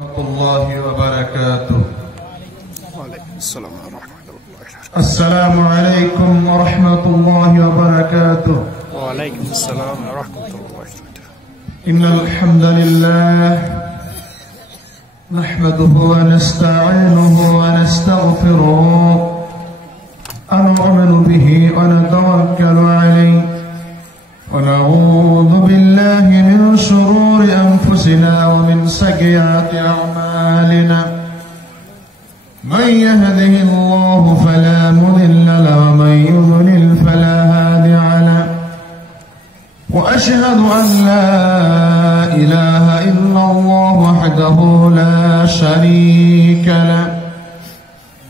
الله وبركاته. السلام عليكم ورحمة الله وبركاته. وعليكم السلام ورحمة الله وبركاته. إن الحمد لله نحمده ونستعينه ونستغفره ونؤمن به ونتوكل عليه ونعوذ بالله من شرور أنفسنا ومن سيئات أعمالنا. من يهده الله فلا مضل له ومن يضلل فلا هادي له. وأشهد أن لا إله إلا الله وحده لا شريك له.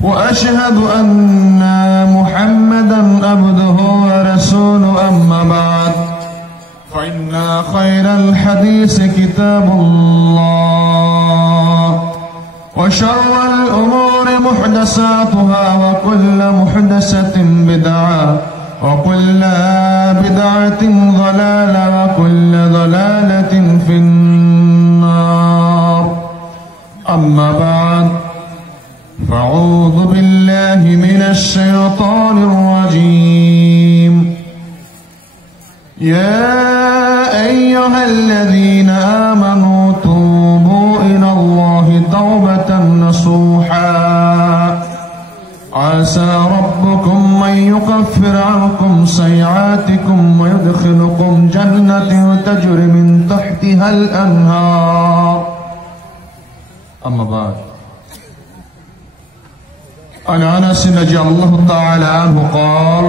وأشهد أن محمدا عبده ورسوله. أما بعد فإن خير الحديث كتاب الله وشر الأمور محدثاتها وكل محدثة بدعة وكل بدعة ضلالة وكل ضلالة في النار. أما بعد فأعوذ بالله من الشيطان الرجيم. يا أيها الذين آمنوا توبوا إلى الله توبة نصوحا عسى ربكم أن يكفر عنكم سيئاتكم ويدخلكم جنة تجري من تحتها الأنهار. أما بعد عن أنس رضي الله تعالى عنه قال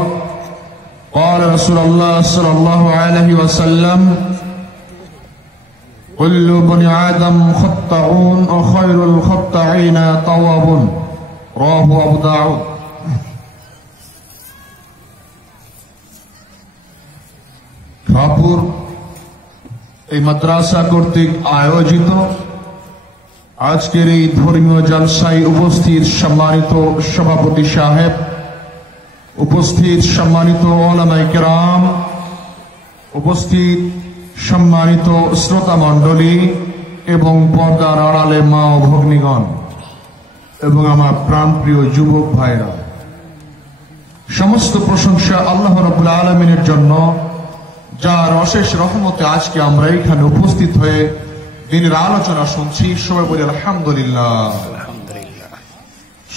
قال رسول الله صلى الله عليه وسلم كل بني آدم خطاؤون وخير الخطاعين توابون. رواه أبو داود. খাপুর এই মাদ্রাসা কর্তৃক আয়োজিত আজকের এই ধর্মীয় জলসায় উপস্থিত সম্মানিত সভাপতি সাহেব, উপস্থিত সম্মানিত ওলামায়ে কেরাম, উপস্থিত সম্মানিত শ্রোতা মণ্ডলী এবং পর্দার আড়ালে মা ও ভগ্নীগণ এবং আমার প্রাণপ্রিয় যুবক ভাইরা, সমস্ত প্রশংসা আল্লাহ রাব্বুল আলামিনের জন্য, যার অশেষ রহমতে আজকে আমরা এখানে উপস্থিত হয়ে দিনের আলোচনা শুনছি। সবাই বলি আলহামদুলিল্লাহ,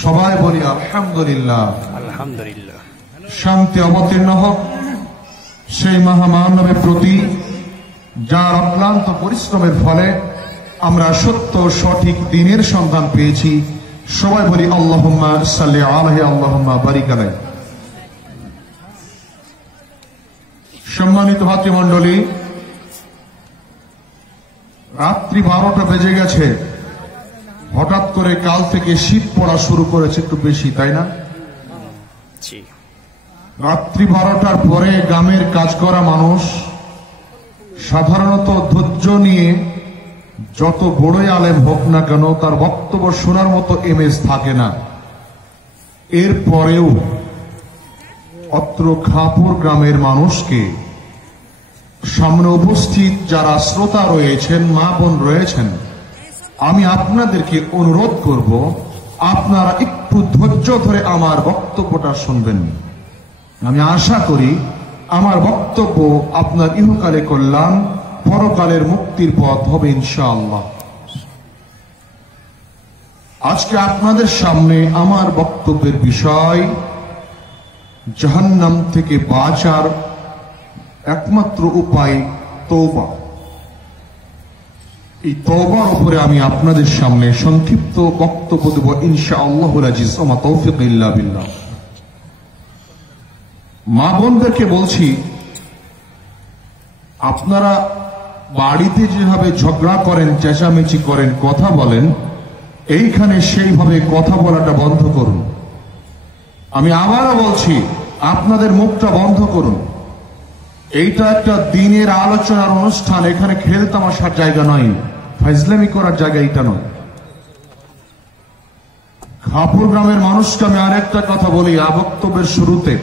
সবাই বলি আলহামদুলিল্লাহ। আলহামদুলিল্লাহ। শান্তি অবতীর্ণ হোক সেই মহামানবের প্রতি, যার অক্লান্ত পরিশ্রমের ফলে আমরা সত্য সঠিক দিনের সন্ধান পেয়েছি। সবাই বলি আল্লাহুম্মা সাল্লি আলাইহি আল্লাহুম্মা বারিক আলাইহি। সম্মানিত ভাতৃমণ্ডলী, রাত্রি 12টা বেজে গেছে। হঠাৎ করে কাল থেকে শীত পড়া শুরু করেছে, একটু বেশি, তাই না? রাত্রি 12টার পরে গ্রামের কাজ করা মানুষ সাধারণত ধৈর্য নিয়ে যত বড়ই আলেম হোক না কেন তার বক্তব্য শোনার মতো এমেজ থাকে না। এরপরেও অত্র খাপুর গ্রামের মানুষকে, সামনে উপস্থিত যারা শ্রোতা রয়েছেন, মা বোন রয়েছেন, আমি আপনাদেরকে অনুরোধ করব আপনারা একটু ধৈর্য ধরে আমার বক্তব্যটা শুনবেন। আমি আশা করি আমার বক্তব্য আপনার ইহকালে কল্যাণ, পরকালের মুক্তির পথ হবে ইনশাআল্লাহ। আজকে আপনাদের সামনে আমার বক্তব্যের বিষয় জাহান্নাম থেকে বাঁচার একমাত্র উপায় তওবা। এই তওবার উপরে আমি আপনাদের সামনে সংক্ষিপ্ত বক্তব্য দেব ইনশাআল্লাহুল আজিজ। ওমা তৌফিক ইল্লা বিল্লাহ। মা বোনদেরকে বলছি, আপনারা বাড়িতে যেভাবে ঝগড়া করেন, চেঁচামেচি করেন, কথা বলেন, এইখানে সেইভাবে কথা বলাটা বন্ধ করুন। আমি আবারও বলছি, আপনাদের মুখটা বন্ধ করুন। এইটা একটা দিনের আলোচনার অনুষ্ঠান, এখানে খেল তামাশার জায়গা নয়, ফাজলামি করার জায়গা এটা নয়। খাপুর গ্রামের মানুষকে আমি আরেকটা কথা বলি বক্তব্যের শুরুতে।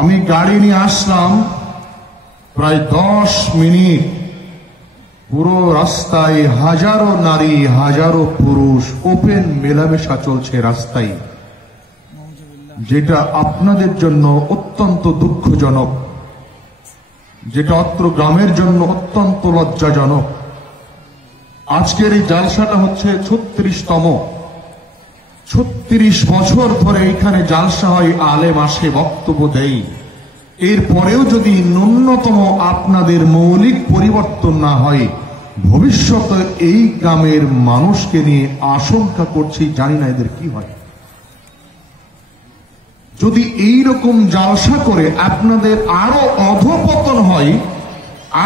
আমি গাড়ি নিয়ে আসলাম প্রায় 10 মিনিট পুরো রাস্তায় হাজারো নারী হাজারো পুরুষ ওপেন মেলামেশা চলছে রাস্তায়, যেটা আপনাদের জন্য অত্যন্ত দুঃখজনক, যেটা অত্র গ্রামের জন্য অত্যন্ত লজ্জাজনক। আজকের এই জালসাটা হচ্ছে 36তম। 36 বছর ধরে এখানে জালসা হয়, আলেম আসে, বক্তব্য দেয়। এরপরেও যদি ন্যূনতম আপনাদের মৌলিক পরিবর্তন না হয়, ভবিষ্যতে এই গ্রামের মানুষকে নিয়ে আশঙ্কা করছি, জানি না এদের কি হয়। যদি এই রকম জালসা করে আপনাদের আরো অধঃপতন হয়,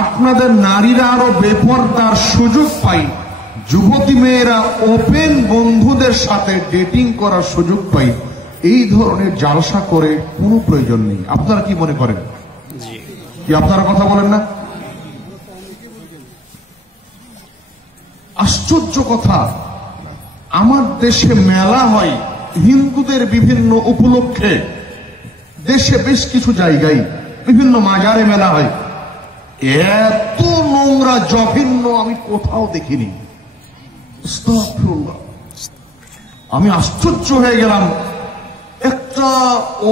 আপনাদের নারীরা আরো বেপরদার সুযোগ পায়, যুবতী মেয়েরা ওপেন বন্ধুদের সাথে ডেটিং করার সুযোগ পায়, এই ধরনের জালসা করে কোনো প্রয়োজন নেই। আপনারা কি মনে করেন? কি আপনারা কথা বলেন না? আশ্চর্য কথা, আমার দেশে মেলা হয় হিন্দুদের বিভিন্ন উপলক্ষে, দেশে বেশ কিছু জায়গায় বিভিন্ন মাজারে মেলা হয়। এত নোংরা জঘন্য আমি কোথাও দেখিনি। আস্তাগফিরুল্লাহ। আমি আশ্চর্য হয়ে গেলাম, একটা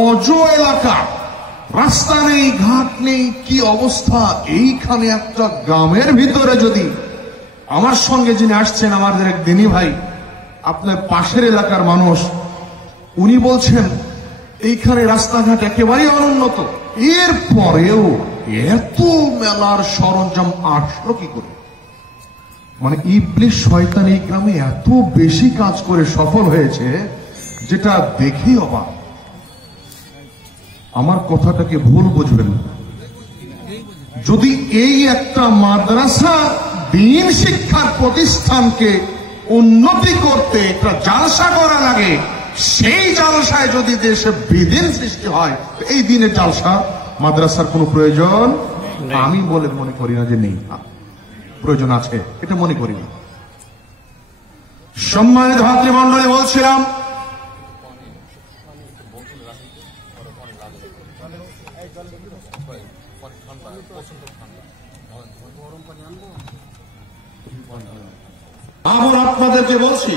অজ এলাকা, রাস্তা নেই, ঘাট নেই, কি অবস্থা। এইখানে একটা গ্রামের ভিতরে যদি, আমার সঙ্গে যিনি আসছেন আমাদের এক দিনী ভাই, আপনার পাশের এলাকার মানুষ, উনি বলছেন এইখানে রাস্তাঘাট একেবারেই অনুন্নত, এরপরেও এত মেলার সরঞ্জাম আসলো কি করে? মানে ইবলিশ শয়তান এই গ্রামে এত বেশি কাজ করে সফল হয়েছে, যেটা দেখে অবাক। আমার কথাটাকে ভুল বুঝবেন না। যদি এই একটা মাদ্রাসা দিন শিক্ষার প্রতিষ্ঠানকে উন্নতি করতে একটা জালসা করা লাগে, সেই জালসায় যদি দেশে বিদিন সৃষ্টি হয়, এই দিনের জালসা মাদ্রাসার কোনো প্রয়োজন আমি বলে মনে করি না যে নেই, প্রয়োজন আছে, এটা মনে করি না। সম্মানিত ভাতৃমণ্ডলী, বলছিলাম আবার আপনাদেরকে বলছি,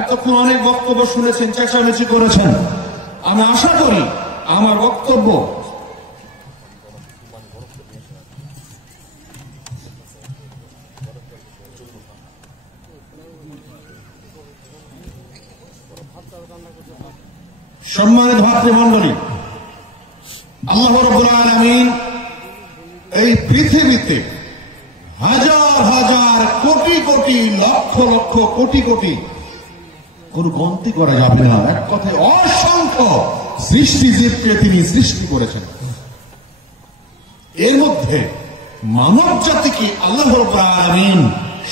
এতক্ষণ অনেক বক্তব্য শুনেছেন, চেঁচামেচি করেছেন। আমি আশা করি আমার বক্তব্য সম্মানিত ভাতৃমণ্ডলী, আল্লাহ রাব্বুল আলামিন এই পৃথিবীতে হাজার হাজার কোটি কোটি লক্ষ লক্ষ কোটি কোটি, কোন গন্তি করা যাবে না, এক কথায় অসংখ্য সৃষ্টিজীবকে তিনি সৃষ্টি করেছেন। এর মধ্যে মানব জাতিকে আল্লাহ রাব্বুল আলামিন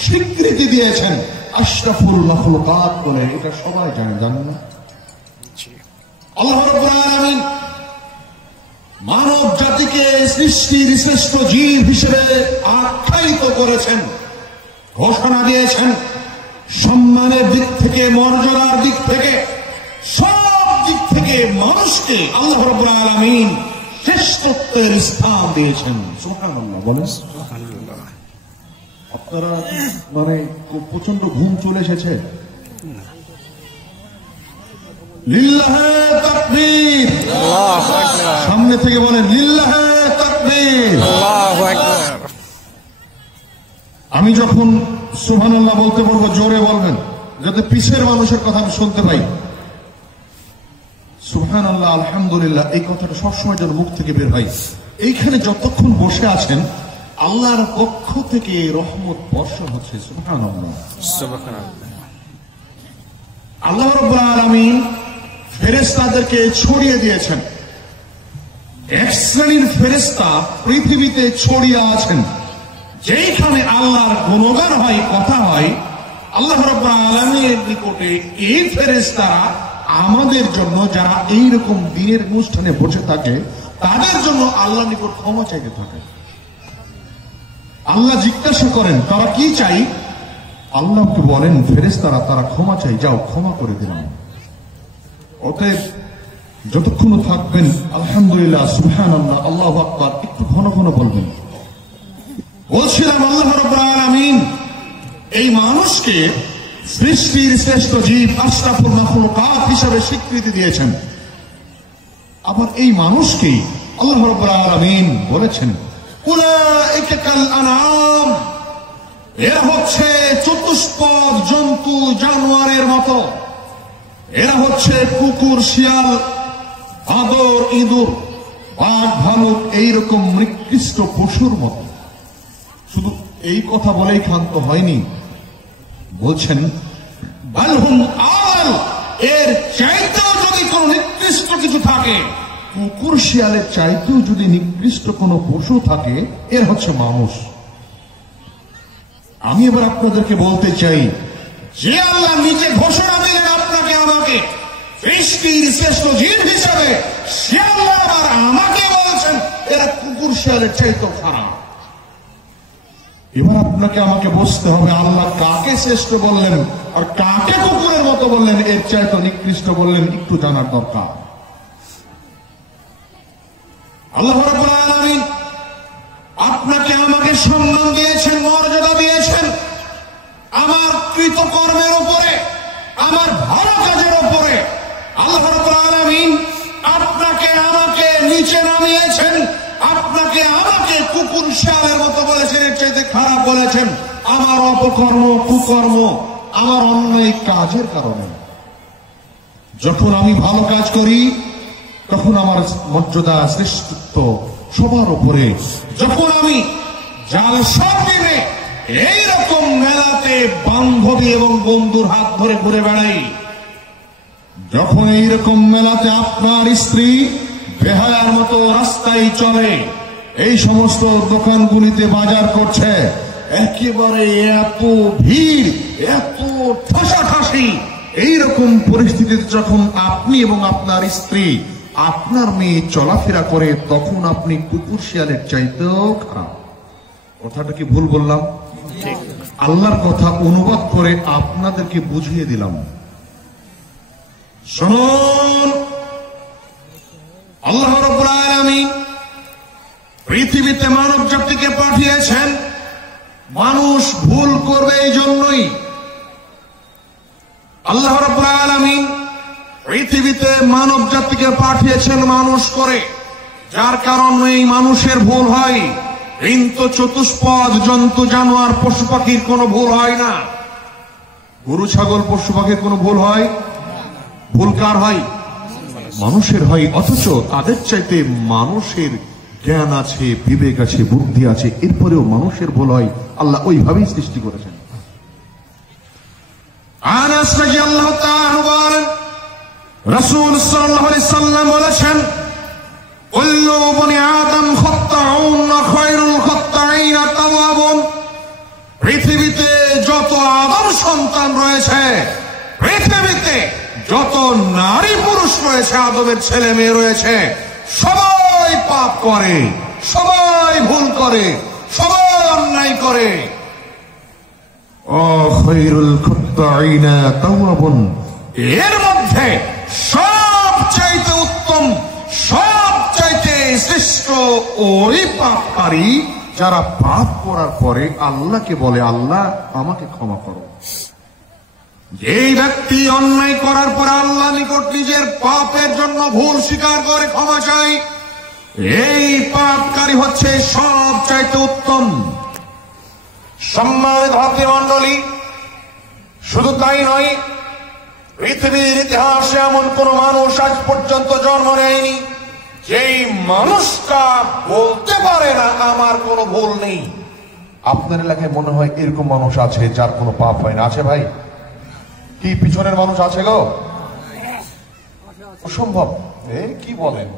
স্বীকৃতি দিয়েছেন আশরাফুল মাখলুকাত বলে, এটা সবাই জানেন না? আল্লাহ রাব্বুল আলামিন মানব জাতিকে সৃষ্টির শ্রেষ্ঠ জীব হিসেবে আখ্যায়িত করেছেন, ঘোষণা দিয়েছেন। সম্মানের দিক থেকে, মর্যাদার দিক থেকে, সব দিক থেকে মানুষকে আল্লাহ রাব্বুল আলামিন শ্রেষ্ঠত্বের স্থান দিয়েছেন। সুবহানাল্লাহ বলেন। আপনারা মানে প্রচন্ড ঘুম চলে এসেছে? লিল্লাহে তাকবীর, আল্লাহু আকবার। সামনে থেকে বলেন লিল্লাহে তাকবীর, আল্লাহু আকবার। আমি যখন সুবহানাল্লাহ বলতে বলবো, জোরে বলবেন, যাতে পিছের মানুষের কথা আমি শুনতে পাই। সুবহানাল্লাহ, আলহামদুলিল্লাহ, এই কথাটা সবসময় যেন মুখ থেকে বের হয়। এইখানে যতক্ষণ বসে আছেন, আল্লাহর পক্ষ থেকে রহমত বর্ষণ হচ্ছে। সুবহানাল্লাহ, সুবহানাল্লাহ। আল্লাহ রাব্বুল আলামিন ফেরেশতাদেরকে ছড়িয়ে দিয়েছেন। এক শ্রেণীর ফেরেশতা পৃথিবীতে ছড়িয়ে আছেন, যেখানে আল্লাহর গুণগান হয়, কথা হয়। আল্লাহ রাব্বুল আলামিনের নিকটে এই ফেরেশতারা আমাদের জন্য, যারা এইরকম দিনের অনুষ্ঠানে বসে থাকে, তাদের জন্য আল্লাহর নিকট ক্ষমা চাইতে থাকে। আল্লাহ জিজ্ঞাসা করেন তারা কি চাই, আল্লাহকে বলেন ফেরেশতারা তারা ক্ষমা চাই, যাও ক্ষমা করে দিলাম। অতএব যতক্ষণ থাকবেন আলহামদুলিল্লাহ, সুবহানাল্লাহ, আল্লাহু আকবার একটু ঘন ঘন বলবেন। বলছিলাম আল্লাহ রাব্বুল আলামিন এই মানুষকে সৃষ্টির শ্রেষ্ঠ জীব, আশরাফুল মাখলুকাত হিসেবে স্বীকৃতি দিয়েছেন। আবার এই মানুষকে আল্লাহ রাব্বুল আলামিন বলেছেন উলাইকা কাল আনআম, এরা হচ্ছে চতুষ্পদ জন্তু জানোয়ারের মতো, এরা হচ্ছে কুকুর, শিয়াল, বাদর, ইঁদুর, বাঘ, ভালুক এইরকম নিকৃষ্ট পশুর মতো। শুধু এই কথা বলেই ক্ষান্ত হয়নি, বলছেন বালহুম আল, এর চাইতেও যদি কোনো নিকৃষ্ট কিছু থাকে, কুকুর শিয়ালের চাইতেও যদি নিকৃষ্ট কোনো পশু থাকে, এর হচ্ছে মানুষ। আমি এবার আপনাদেরকে বলতে চাই, যে আল্লাহ নিজে ঘোষণা দিলেন আপনাকে আমাকে সৃষ্টির শ্রেষ্ঠ জীব হিসাবে, সে আল্লাহ আবার আমাকে বলছেন এরা কুকুর শিয়ালের চাইতেও খারাপ। এবার আপনাকে আমাকে বুঝতে হবে আল্লাহ কাকে শ্রেষ্ঠ বললেন আর কাকে কুকুরের মতো বললেন, এর চাইতে নিকৃষ্ট বললেন, একটু জানার দরকার। আল্লাহ রাব্বুল আলামিন আপনাকে আমাকে সম্মান দিয়েছেন, মর্যাদা দিয়েছেন আমার কৃতকর্মের উপরে, আমার ভালো কাজের উপরে। আল্লাহ রাব্বুল আলামিন আপনাকে আমাকে নিচে নামিয়েছেন, আপনাকে আমাকে কুকুর শিয়ালের মতো বলেছেন, এর চাইতে খারাপ বলেছেন আমার অপকর্ম, কুকর্ম, আমার অন্যায় কাজের কারণে। যখন আমি ভালো কাজ করি তখন আমার মর্যাদা, শ্রেষ্ঠত্ব সবার উপরে। যখন আমি জালসার দিনে এইরকম মেলাতে বান্ধবী এবং বন্ধুর হাত ধরে ঘুরে বেড়াই, যখন এইরকম মেলাতে আপনার স্ত্রী বেহায়ার মতো রাস্তায় চলে, এই সমস্ত দোকানগুলিতে বাজার করছে, একেবারে এত ভিড়, এত ঠাসাঠাসি, এইরকম পরিস্থিতিতে যখন আপনি এবং আপনার স্ত্রী, আপনার মেয়ে চলাফেরা করে, তখন আপনি কুকুর শিয়ালের চাইতেও খারাপ। কথাটা কি ভুল বললাম? আল্লাহর কথা অনুবাদ করে আপনাদেরকে বুঝিয়ে দিলাম। শুনুন, আল্লাহ রাব্বুল আলামিন পৃথিবীতে মানব জাতিকে পাঠিয়েছেন মানুষ ভুল করবে এই জন্যই। আল্লাহ রাব্বুল আলামিন পৃথিবীতে মানব জাতিকে পাঠিয়েছেন মানুষ করে, যার কারণে এই মানুষের ভুল হয়, কিন্তু চতুষ্পদ জন্তু জানোয়ার পশু পাখির কোনো ভুল হয় না। গরু ছাগল পশু পাখির কোনো ভুল হয়? ভুল কার হয়? মানুষের হয়। অথচ তাদের চাইতে মানুষের জ্ঞান আছে, বিবেক আছে, বুদ্ধি আছে, এরপরেও মানুষের ভুল হয়। আল্লাহ ওইভাবেই সৃষ্টি করেছেন। আনাস রাদিয়াল্লাহু তাআলা বলেন, রাসূল সাল্লাল্লাহু আলাইহি সাল্লাম বলেছেন, কুল্লু বনি আদম খাত্তাউন ওয়া খায়রুল খাত্তাইনা তাওয়াবুন। পৃথিবীতে যত আদম সন্তান রয়েছে, পৃথিবীতে যত নারী পুরুষ রয়েছে, আদমের ছেলে মেয়ে রয়েছে, সবাই পাপ করে, সবাই ভুল করে, সবাই অন্যায় করে। ও খায়রুল খাত্তাইনা তাওয়াবুন, এর মধ্যে সবচাইতে উত্তম, সবচাইতে শ্রেষ্ঠ ওই পাপকারী যারা পাপ করার পরে আল্লাহকে বলে, আল্লাহ আমাকে ক্ষমা করো। যেই ব্যক্তি অন্যায় করার পর আল্লাহ নিকট নিজের পাপের জন্য ভুল স্বীকার করে ক্ষমা চায়, এই পাপকারী হচ্ছে সবচাইতে উত্তম। সম্মানিত ভাতৃমণ্ডলী, শুধু তাই নয়, পৃথিবীর ইতিহাসে এমন কোন মানুষ আজ পর্যন্ত জন্ম নেয়নি যেই মানুষটা বলতে পারে না আমার কোনো ভুল নেই। আপনার এলাকায় মনে হয় এরকম মানুষ আছে যার কোনো পাপ হয় না? আছে ভাই? কি পিছনের মানুষ আছে গো? অসম্ভব। কি বলেন?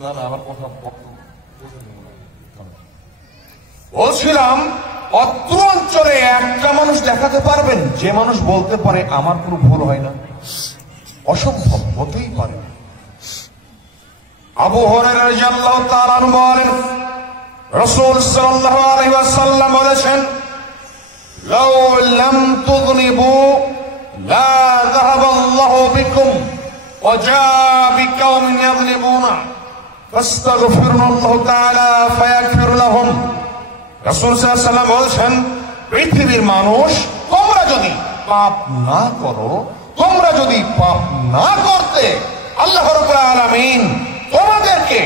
না না, আমার কথা বলছিলাম, অত্র অঞ্চলে একটা মানুষ দেখাতে পারবেন যে মানুষ বলতে পারে আমার কোনো ভুল হয় না? অসম্ভব, হতেই পারে না। আবু হুরায়রা রাদিয়াল্লাহু তাআলা আনহু বলেন, রাসূল সাল্লাল্লাহু আলাইহি ওয়াসাল্লাম বলেছেন, লাউ লাম তুযনিবু লা যাহাবা আল্লাহু বিকুম ওয়া জাআ বিকাওমিন ইয়াযনিবুনা। ফাস্তাগফিরুল্লাহ তাআলা ফায়াগফির লাহুম। রাসূল সাল্লাল্লাহু আলাইহি ওয়াসাল্লাম বলেন, পৃথিবীর মানুষ তোমরা যদি পাপ না করো, তোমরা যদি পাপ না করতে, আল্লাহ রাব্বুল আলামিন তোমাদেরকে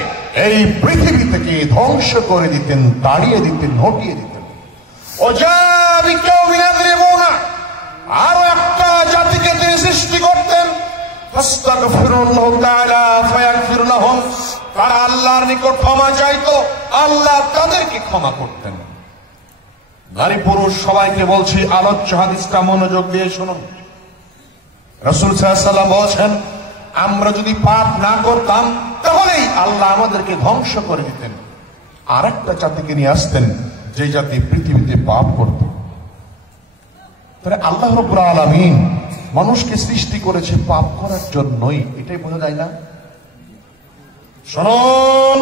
এই পৃথিবী থেকে ধ্বংস করে দিতেন, তাড়িয়ে দিতেন, হটিয়ে দিতেন। আরো একটা জাতিকে তিনি সৃষ্টি করতেন, তারা আল্লাহর নিকট ক্ষমা চাইতো, আল্লাহ তাদেরকে ক্ষমা করতেন। নারী পুরুষ সবাইকে বলছি, আলোচ্য হাদিসটা মনোযোগ দিয়ে শুনুন। রাসূল সাল্লাল্লাহু আলাইহি ওয়াসাল্লাম বলেছেন, আমরা যদি পাপ না করতাম তাহলেই আল্লাহ আমাদেরকে ধ্বংস করে দিতেন, আর একটা জাতিকে নিয়ে আসতেন যে জাতি পৃথিবীতে পাপ করত। তাহলে আল্লাহ রাব্বুল আলামিন মানুষকে সৃষ্টি করেছে পাপ করার জন্যই, এটাই বোঝা যায় না? শুনুন,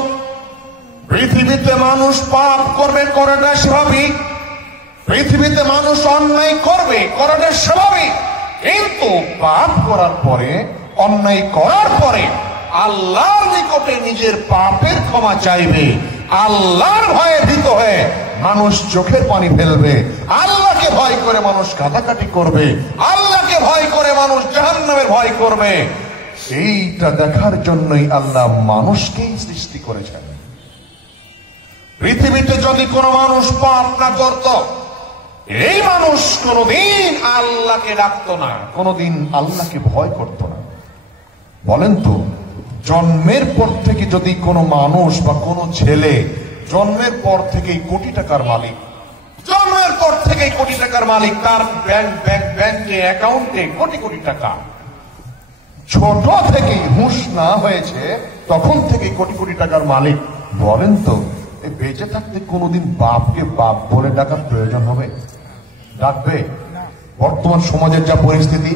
পৃথিবীতে মানুষ পাপ করবে, করাটা স্বাভাবিক। পৃথিবীতে মানুষ অন্যায় করবে, করাটা স্বাভাবিক। কিন্তু পাপ করার পরে, অন্যায় করার পরে আল্লাহর নিকটে নিজের পাপের ক্ষমা চাইবে, আল্লাহর ভয়ে ভীত হয়ে মানুষ চোখের পানি ফেলবে, আল্লাহকে ভয় করে মানুষ কাটাকাটি করবে, আল্লাহকে ভয় করে মানুষ জাহান্নামের ভয় করবে। এইটা দেখার জন্যই আল্লাহ মানুষকেই সৃষ্টি করেছেন। পৃথিবীতে যদি কোনো মানুষ পাপ না করত, এই মানুষ কোনদিন আল্লাহকে ডাকতো না, কোনদিন আল্লাহকে ভয় করত না। বলেন তো, জন্মের পর থেকে যদি কোনো মানুষ বা কোনো ছেলে জন্মের পর থেকেই কোটি টাকার মালিক, জন্মের পর থেকেই কোটি টাকার মালিক, তার ব্যাংকে অ্যাকাউন্টে কোটি কোটি টাকা, ছোট থেকেই হুঁশ না হয়েছে তখন থেকেই কোটি কোটি টাকার মালিক, বলেন তো এই বেঁচে থাকতে কোনোদিন বাপকে বাপ বলে ডাকার প্রয়োজন হবে? ডাকবে? বর্তমান সমাজের যা পরিস্থিতি,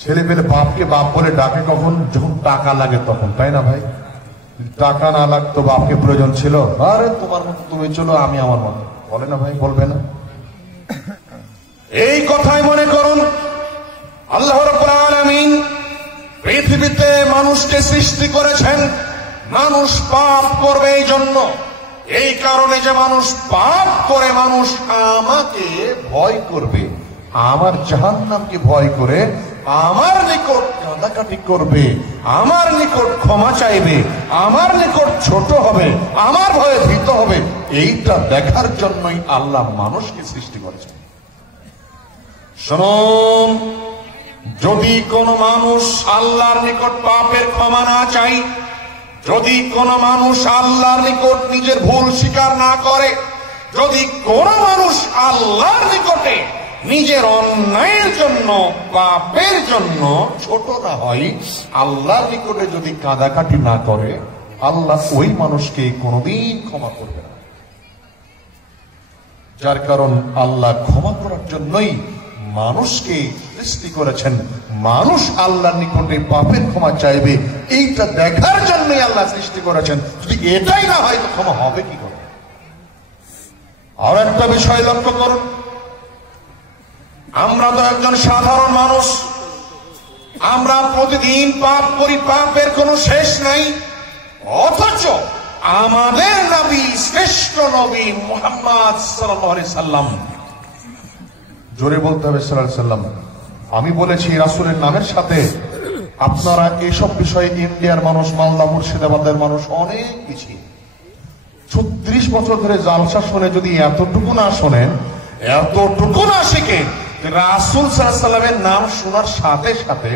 ছেলে পেলে বাপকে বাপ বলে ডাকে কখন? যখন টাকা লাগে তখন, তাই না ভাই? টাকা না লাগতো বাপকে প্রয়োজন ছিল, আরে তোমার মতো তুমি চলো, আমি আমার মতো, বলে না ভাই? বলবে না? এই কথাই মনে করুন, আল্লাহ রাব্বুল আলামিন পৃথিবীতে মানুষকে সৃষ্টি করেছেন মানুষ পাপ করবে এই জন্য, এই কারণে যে মানুষ পাপ করে মানুষ আমাকে ভয় করবে, আমার জাহান্নামকে ভয় করে আমার নিকট কাঁদাকাটি করবে, আমার নিকট ক্ষমা চাইবে, আমার নিকট ছোট হবে, আমার ভয়ে ভীত হবে। এইটা দেখার জন্যই আল্লাহ মানুষকে সৃষ্টি করেছেন। শুনুন, যদি কোন মানুষ আল্লাহর নিকট পাপের ক্ষমা না চাই, যদি কোন মানুষ আল্লাহর নিকট নিজের ভুল স্বীকার না করে, যদি কোন মানুষ আল্লাহর নিকটে নিজের অন্যায়ের জন্য, পাপের জন্য ছোট না হয়, আল্লাহর নিকটে যদি কাঁদাকাটি না করে, আল্লাহ ওই মানুষকে কোনোদিন ক্ষমা করবে না। যার কারণ আল্লাহ ক্ষমা করার জন্যই মানুষকে সৃষ্টি করেছেন, মানুষ আল্লাহর নিকটে পাপের ক্ষমা চাইবে, এইটা দেখার জন্যই আল্লাহ সৃষ্টি করেছেন। যদি এটাই না হয় তো ক্ষমা হবে কি করে? আর একটা বিষয় লক্ষ্য করুন, আমরা তো একজন সাধারণ মানুষ, আমরা প্রতিদিন পাপ করি, পাপের কোনো শেষ নাই। অথচ আমাদের নবী, শ্রেষ্ঠ নবী মুহাম্মদ সাল্লাল্লাহু আলাইহি সাল্লাম, জোরে বলতে হবে সাল্লাল্লাহু আলাইহি সাল্লাম, আমি বলেছি রাসূলের নামের সাথে আপনারা এইসব বিষয়ে ইন্ডিয়ার মানুষ, মালদা মুর্শিদাবাদের মানুষ অনেক পিছিয়ে। 36 বছর ধরে জালসা শুনে যদি এতটুকু না শোনেন, এতটুকু না শিখে রাসূল সাল্লাল্লাহু আলাইহি সাল্লামের নাম শোনার সাথে সাথে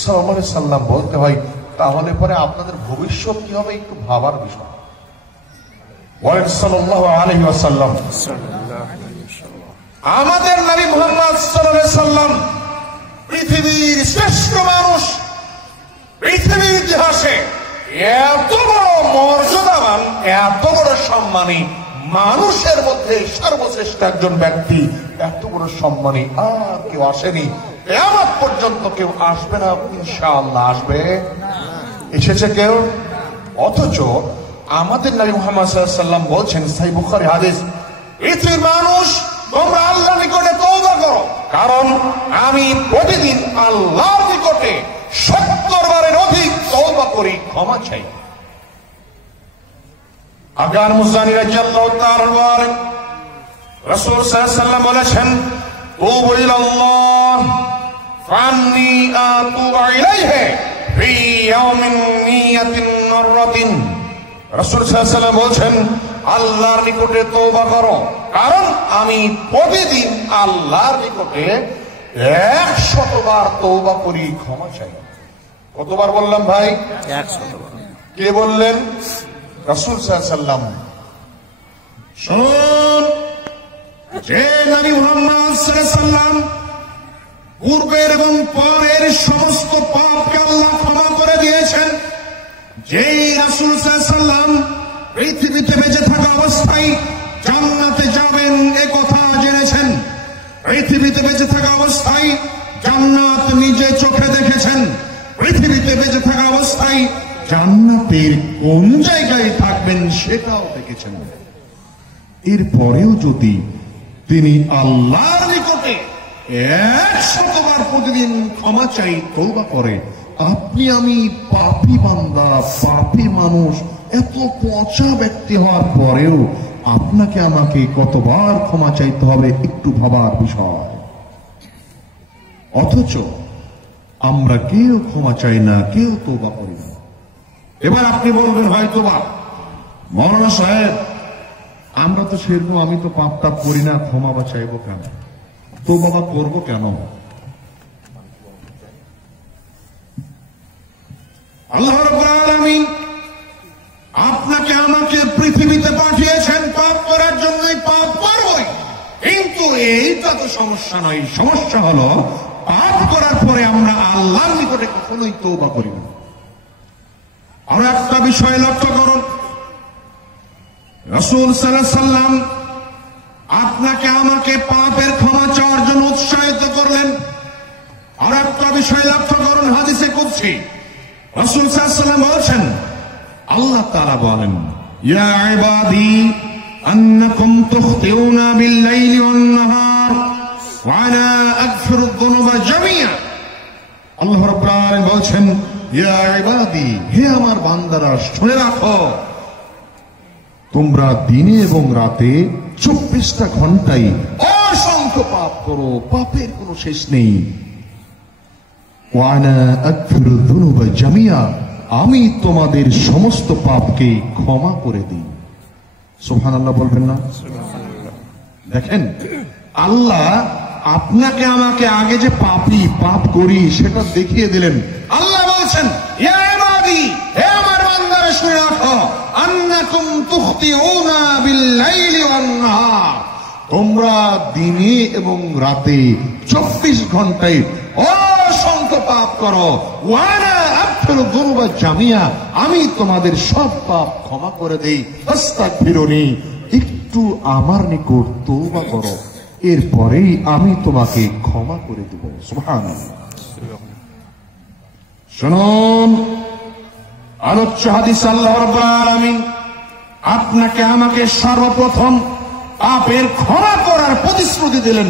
সাল্লাল্লাহু আলাইহি সাল্লাম বলতে হয়, তাহলে পরে আপনাদের ভবিষ্যৎ কি হবে একটু ভাবার বিষয়। বলেন সাল্লাল্লাহু আলাইহি ওয়াসাল্লাম। আমাদের নবী মুহাম্মদ সাল্লাল্লাহু আলাইহি সাল্লাম পৃথিবীর শ্রেষ্ঠ মানুষ, পৃথিবীর ইতিহাসে এত বড় মর্যাদাবান, এত বড় সম্মানী মানুষের মধ্যে সর্বশ্রেষ্ঠ একজন ব্যক্তি, এত বড় সম্মানী আর কেউ আসেনি, কিয়ামত পর্যন্ত কেউ আসবে না। ইনশাআল্লাহ আসবে? এসেছে কেউ? অথচ আমাদের নবী মুহাম্মদ সাল্লাল্লাহু আলাইহি ওয়াসাল্লাম বলছেন, সহিহ বুখারী হাদিস, পৃথিবীর মানুষ তোমরা আল্লাহর নিকটে তওবা করো, কারণ আমি প্রতিদিন আল্লাহর নিকটে 70 বারের অধিক তওবা করি, ক্ষমা চাই। আফগান মুজানি রাদিয়াল্লাহু তাআলা বলেন রাসূল সাল্লাল্লাহু আলাইহি ওয়াসাল্লাম বলেছেন তুবু ইলাল্লাহ ফান্নি আতুবু ইলাইহি ফি ইয়াউমিন নিয়াতিন মাররাতিন। রাসূল সাল্লাল্লাহু আলাইহি ওয়াসাল্লাম বলেছেন আল্লাহর নিকটে তওবা করো, কারণ আমি প্রতিদিন আল্লাহর নিকটে 100 বার তওবা করি, ক্ষমা চাই। কতবার বললাম ভাই? 100 বার। কে বললেন? রাসূল সাল্লাল্লাহু আলাইহি ওয়াসাল্লাম। শুনুন, যে নবী মুহাম্মদ সাল্লাল্লাহু আলাইহি ওয়াসাল্লাম পূর্বের এবং পরের সমস্ত পাপকে আল্লাহ ক্ষমা করে দিয়েছেন, যেই রাসূল সাল্লাল্লাহু আলাইহি ওয়াসাল্লাম পৃথিবীতে বেঁচে থাকা অবস্থায় জান্নাতে যাবেন এ কথা জেনেছেন, পৃথিবীতে বেঁচে থাকা অবস্থায় জান্নাত নিজে চোখে দেখেছেন, পৃথিবীতে বেঁচে থাকা অবস্থায় জান্নাতের কোন জায়গায় থাকবেন সেটাও দেখেছেন। এরপরেও যদি তিনি আল্লাহর নিকটে 100 বার প্রতিদিন ক্ষমা চাই, তওবা করে, আপনি আমি পাপী বান্দা, পাপী মানুষ, এত পচা ব্যক্তি হওয়ার পরেও আপনাকে আমাকে কতবার ক্ষমা চাইতে হবে একটু ভাবার বিষয়। অথচ আমরা কেউ ক্ষমা চাই না, কেউ তওবা করি না। এবার আপনি বলবেন হয়তোবা মৌলানা সাহেব আমরা তো সেরকম, আমি তো পাপ টাপ করি না, ক্ষমা বা চাইবো কেন, তওবা বা করবো কেন? আল্লাহ রাব্বুল আলামিন আপনাকে আমাকে পৃথিবীতে পাঠিয়েছেন পাপ করার জন্যই, পাপ করবই, কিন্তু এইটা তো সমস্যা নয়। সমস্যা হলো পাপ করার পরে আমরা আল্লাহর নিকটে কখনোই তওবা করি না। আর একটা বিষয় লক্ষ্য করুন, রাসূল সাল্লাল্লাহু আলাইহি ওয়াসাল্লাম আপনাকে আমাকে পাপের ক্ষমা চাওয়ার জন্য উৎসাহিত করলেন। আর একটা বিষয় লক্ষ্য করুন, হাদিসে কুদসি রাসূল সাল্লাল্লাহু আলাইহি ওয়াসাল্লাম বলেছেন, আল্লাহ তাআলা বলেন ইয়া ইবাদি আন্নাকুম তুখতিউনা বিল লাইলি ওয়ান নাহার ওয়া আনা আগফিরু যুনুবা জামিআ। আল্লাহ রাব্বুল আলামিন বলেন ইয়া ইবাদি, হে আমার বান্দারা শুনে রাখো, তোমরা দিনে এবং রাতে 24টা ঘন্টায় অসংখ্য পাপ করো, পাপের কোনো শেষ নেই। ওয়া আনা আগফিরু যুনুবা জামিআ, আমি তোমাদের সমস্ত পাপকে ক্ষমা করে দিই। সুবহানাল্লাহ বলবেন না? দেখেন, আল্লাহ আপনাকে আমাকে আগে যে পাপী, পাপ করি সেটা দেখিয়ে দিলেন। আল্লাহ বলছেন ইয়া ইবাদি, হে আমার বান্দারা শুনে রাখো, আন্নাকুম তুখতিউনা বিল লাইলি ওয়ান নাহার, তোমরা দিনে এবং রাতে 24 ঘন্টায় অসংখ্য পাপ করো। ওয়া আনা আগফিরু যুনুবা জামিআ, আমি তোমাদের সব পাপ ক্ষমা করে দেই। ফাস্তাগফিরুনি, একটু আমার নিকট তওবা করো, এরপরেই আমি তোমাকে ক্ষমা করে দেব। সুবহানাল্লাহ। শুনুন, আলোচ্য হাদিস আল্লাহ রাব্বুল আলামিন আপনাকে আমাকে সর্বপ্রথম পাপের ক্ষমা করার প্রতিশ্রুতি দিলেন,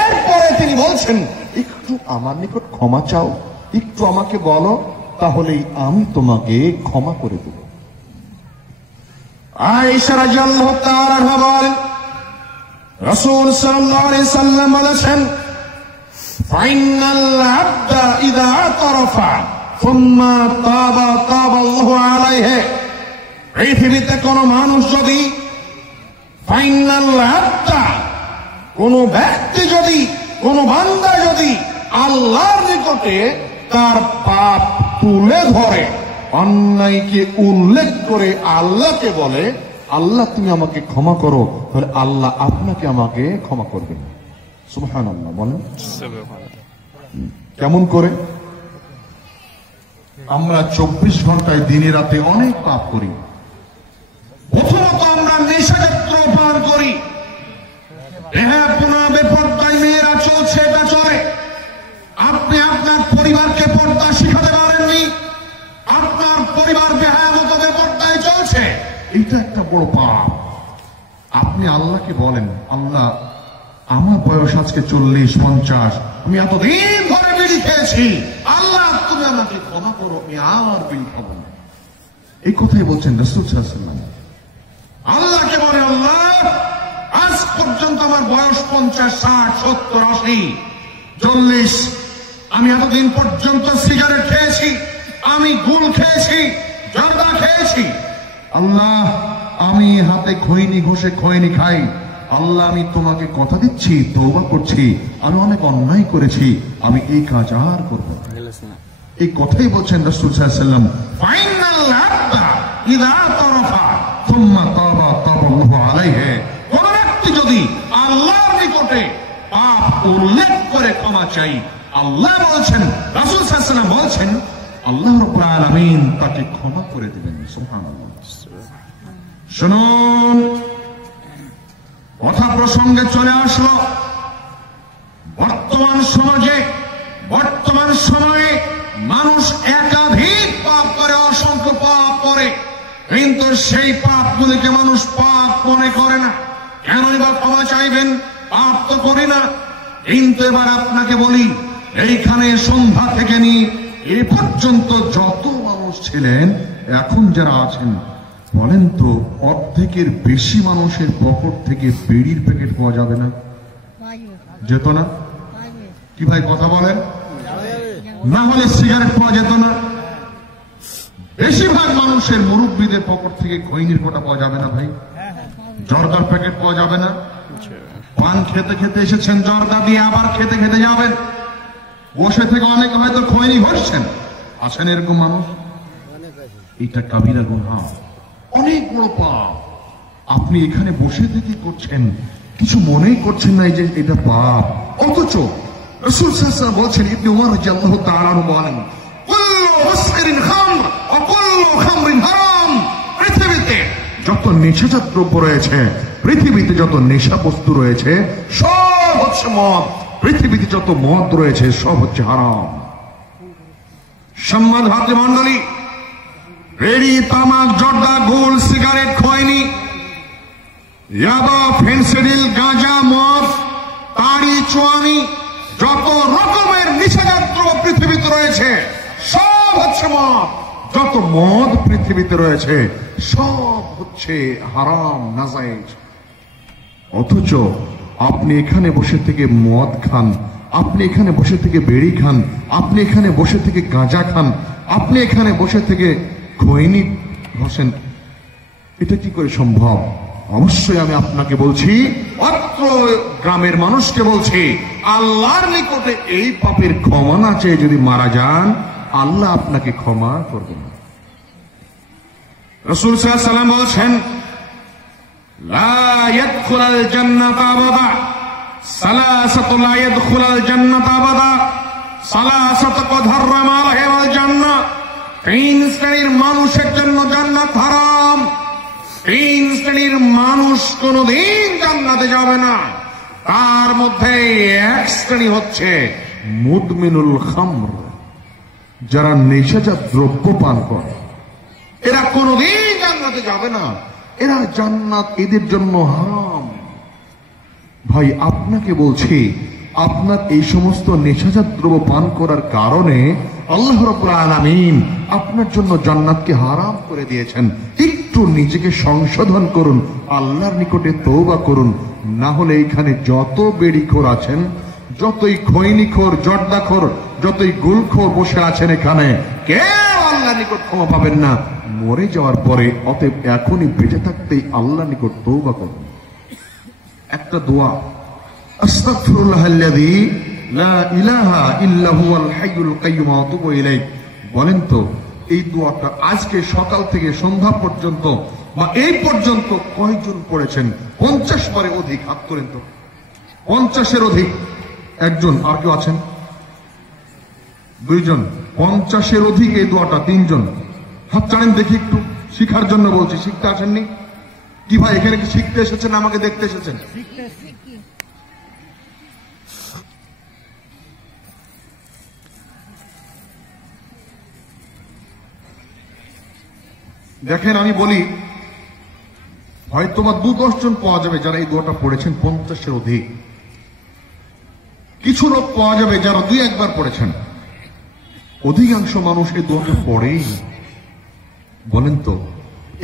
এরপরে তিনি বলছেন একটু আমার নিকট ক্ষমা চাও, একটু আমাকে বলো, তাহলেই আমি তোমাকে ক্ষমা করে দেব। আয়েশা রাদিয়াল্লাহু তাআলা আনহা বলেন রাসূল সাল্লাল্লাহু আলাইহি সাল্লাম বলেছেন ফাইনাল আবদা ইযা আতরাফা সুম্মা তাবা তাবাল্লাহু আলাইহি, পৃথিবীতে কোন মানুষ যদি, ফাইনাল আবদা, কোন ব্যক্তি যদি, কোন বান্দা যদি আল্লাহর নিকটে তার পাপ তুলে ধরে, অন্যায়কে উল্লেখ করে আল্লাহকে বলে আল্লাহ তুমি আমাকে ক্ষমা করো, তাহলে আল্লাহ আপনাকে আমাকে ক্ষমা করবেন। সুবহানাল্লাহ বলেন। কেমন করে? আমরা 24 ঘন্টায় দিনে রাতে অনেক পাপ করি। প্রথমত আমরা নেশাজাত্র পান করি, বেপর্দায় মেয়েরা চলছে, এটা চলে। আপনি আপনার পরিবারকে পর্দা শিখাতে পারেননি, আপনার পরিবার বেহায়ামত বেপর্দায় চলছে, এটা একটা বড় পাপ। আপনি আল্লাহকে বলেন আল্লাহ আমার বয়স আজকে 40-50, আমি এতদিন ধরে বিড়ি খেয়েছি, আল্লাহ তুমি আমাকে ক্ষমা করো, আমি আর বিড়ি খাবো না। এই কথাই বলছেন রাসূল সাল্লাল্লাহু আলাইহি ওয়াসাল্লাম। তোমার বয়স 50, 60, 70, 80, 40, আমি এতদিন পর্যন্ত সিগারেট খেয়েছি, আমি গুল খেয়েছি, জর্দা খেয়েছি, আল্লাহ আমি হাতে খৈনি ঘষে খৈনি খাই, আল্লাহ আমি তোমাকে কথা দিচ্ছি, তওবা করছি, আমি অনেক অন্যায় করেছি, আমি এই কাজ আর করব না। এই কথাই বলছেন রাসূল সাল্লাল্লাহু আলাইহি ওয়াসাল্লাম, ফাইনাল আবদা ইযা তারাফা সুম্মা তাবা তাবাল্লাহু আলাইহি। কোন ব্যক্তি যদি আল্লাহর নিকটে পাপ উল্লেখ করে ক্ষমা চাই, আল্লাহ বলছেন, রাসূল সাল্লাল্লাহু আলাইহি ওয়াসাল্লাম বলছেন, আল্লাহ রাব্বুল আলামিন তাকে ক্ষমা করে দিবেন। সুবহানাল্লাহ। শুনুন, কথা প্রসঙ্গে চলে আসলো। বর্তমান সময়ে মানুষ একাধিক পাপ করে, অসংখ্য পাপ করে, কিন্তু সেই পাপগুলিকে মানুষ পাপ মনে করে না। কেনই বা ক্ষমা চাইবেন? পাপ তো করি না। কিন্তু এবার আপনাকে বলি, এইখানে সন্ধ্যা থেকে নিয়ে এ পর্যন্ত যত মানুষ ছিলেন, এখন যারা আছেন, বলেন তো অর্ধেকের বেশি মানুষের পকেট থেকে বিড়ির প্যাকেট পাওয়া যাবে না? যেত না? কি ভাই কথা বলেন? না হলে সিগারেট পাওয়া যেত না? বেশিরভাগ মানুষের মুরব্বীদের পকেট থেকে খৈনির কোটা পাওয়া যাবে না ভাই? জর্দার প্যাকেট পাওয়া যাবে না? পান খেতে খেতে এসেছেন, জর্দা দিয়ে আবার খেতে খেতে যাবেন, বসে থেকে অনেকে হয়তো খৈনি ঘষছেন, আছেন এরকম মানুষ? এটা কাবিরা গুনাহ, অনেক বড় পাপ। আপনি এখানে বসে থেকে করছেন, কিছু মনেই করছেন না যে এটা পাপ, অথচ রাসূল সাল্লাল্লাহু আলাইহি ওয়াসাল্লাম বলছেন, ইবনে উমর রাদিয়াল্লাহু তাআলা আনহু বলেন, কুল্লু মুসকিরিন খামর ওয়া কুল্লু খামরিন হারাম। পৃথিবীতে যত নেশাজাত দ্রব্য রয়েছে, পৃথিবীতে যত নেশা বস্তু রয়েছে, সব হচ্ছে মদ। পৃথিবীতে যত মদ রয়েছে, সব হচ্ছে হারাম। সম্মানিত ভাতৃমণ্ডলী, রেড়ি, তামাক, জর্দা, গুল, সিগারেট, খৈনি, ইয়াবা, ফেনসিডিল, গাঁজা, মদ, তাড়ি, চুয়ানি, যত রকমের নিষেধাজ্ঞা দ্রব্য পৃথিবীতে রয়েছে, সব হচ্ছে মদ। যত মদ পৃথিবীতে রয়েছে, সব হচ্ছে হারাম, নাজায়েজ। অথচ আপনি এখানে বসে থেকে মদ খান, আপনি এখানে বসে থেকে বেড়ি খান, আপনি এখানে বসে থেকে গাঁজা খান, আপনি এখানে বসে থেকে খৈনি ঘষেন। এটা কি করে সম্ভব? অবশ্যই আমি আপনাকে বলছি, অত্র গ্রামের মানুষকে বলছি, আল্লাহর নিকটে এই পাপের ক্ষমা না চেয়ে যদি মারা যান, আল্লাহ আপনাকে ক্ষমা করবেন না। রাসূল সাল্লাল্লাহু আলাইহি ওয়াসাল্লাম বলছেন, লা ইয়াদখুলুল জান্নাতা আবাদা সালাসাতু, লা ইয়াদখুলুল জান্নাতা আবাদা সালাসাতু ক্বাদ হারামা আলাইহিল জান্নাহ। 3 শ্রেণীর মানুষের জন্য জান্নাত হারাম। 3 শ্রেণীর মানুষ কোনদিন জান্নাতে যাবে না। তার মধ্যে এক শ্রেণী হচ্ছে মুদমিনুল খামর, যারা নেশাজাত দ্রব্য পান করে। এরা কোনদিন জান্নাতে যাবে না, এরা জান্নাত এদের জন্য হারাম। ভাই আপনাকে বলছি, আপনার এই সমস্ত নেশাজাত দ্রব্য পান করার কারণে আল্লাহ রাব্বুল আলামিন আপনার জন্য জান্নাতকে হারাম করে দিয়েছেন। একটু নিজেকে সংশোধন করুন, আল্লাহর নিকটে তওবা করুন, না হলে এখানে যত বেড়িখোর আছেন, যতই খৈনিখোর, জর্দাখোর, যতই গুলখোর বসে আছেন, এখানে কেউ আল্লাহর নিকট ক্ষমা পাবেন না মরে যাওয়ার পরে। অতএব এখনই বেঁচে থাকতেই আল্লাহর নিকট তওবা করুন। একটা দোয়া, আস্তাগফিরুল্লাহাল্লাযী লা ইলাহা ইল্লা হুয়াল হাইয়ুল কাইয়্যুম ওয়া আতুবু ইলাইহি। বলেন তো এই দোয়াটা আজকে সকাল থেকে সন্ধ্যা পর্যন্ত বা এই পর্যন্ত কয়জন পড়েছেন? 50 বারে অধিক। হাত তোলেন তো। 50-এর অধিক। একজন? আর কেউ আছেন? 2 জন। 50-এর অধিক এই দোয়াটা 3 জন। হাত টানেন দেখি একটু, শিখার জন্য বলছি। শিখতে আসেননি কি ভাই? এখানে কি শিখতে এসেছেন, আমাকে দেখতে এসেছেন? দেখেন আমি বলি, হয়তোবা 2-10 জন পাওয়া যাবে যারা এই দোয়াটা পড়েছেন 50-এর অধিক। কিছু লোক পাওয়া যাবে যারা 2-1 বার পড়েছেন। অধিকাংশ মানুষ এই দোয়াটা পড়েই। বলেন তো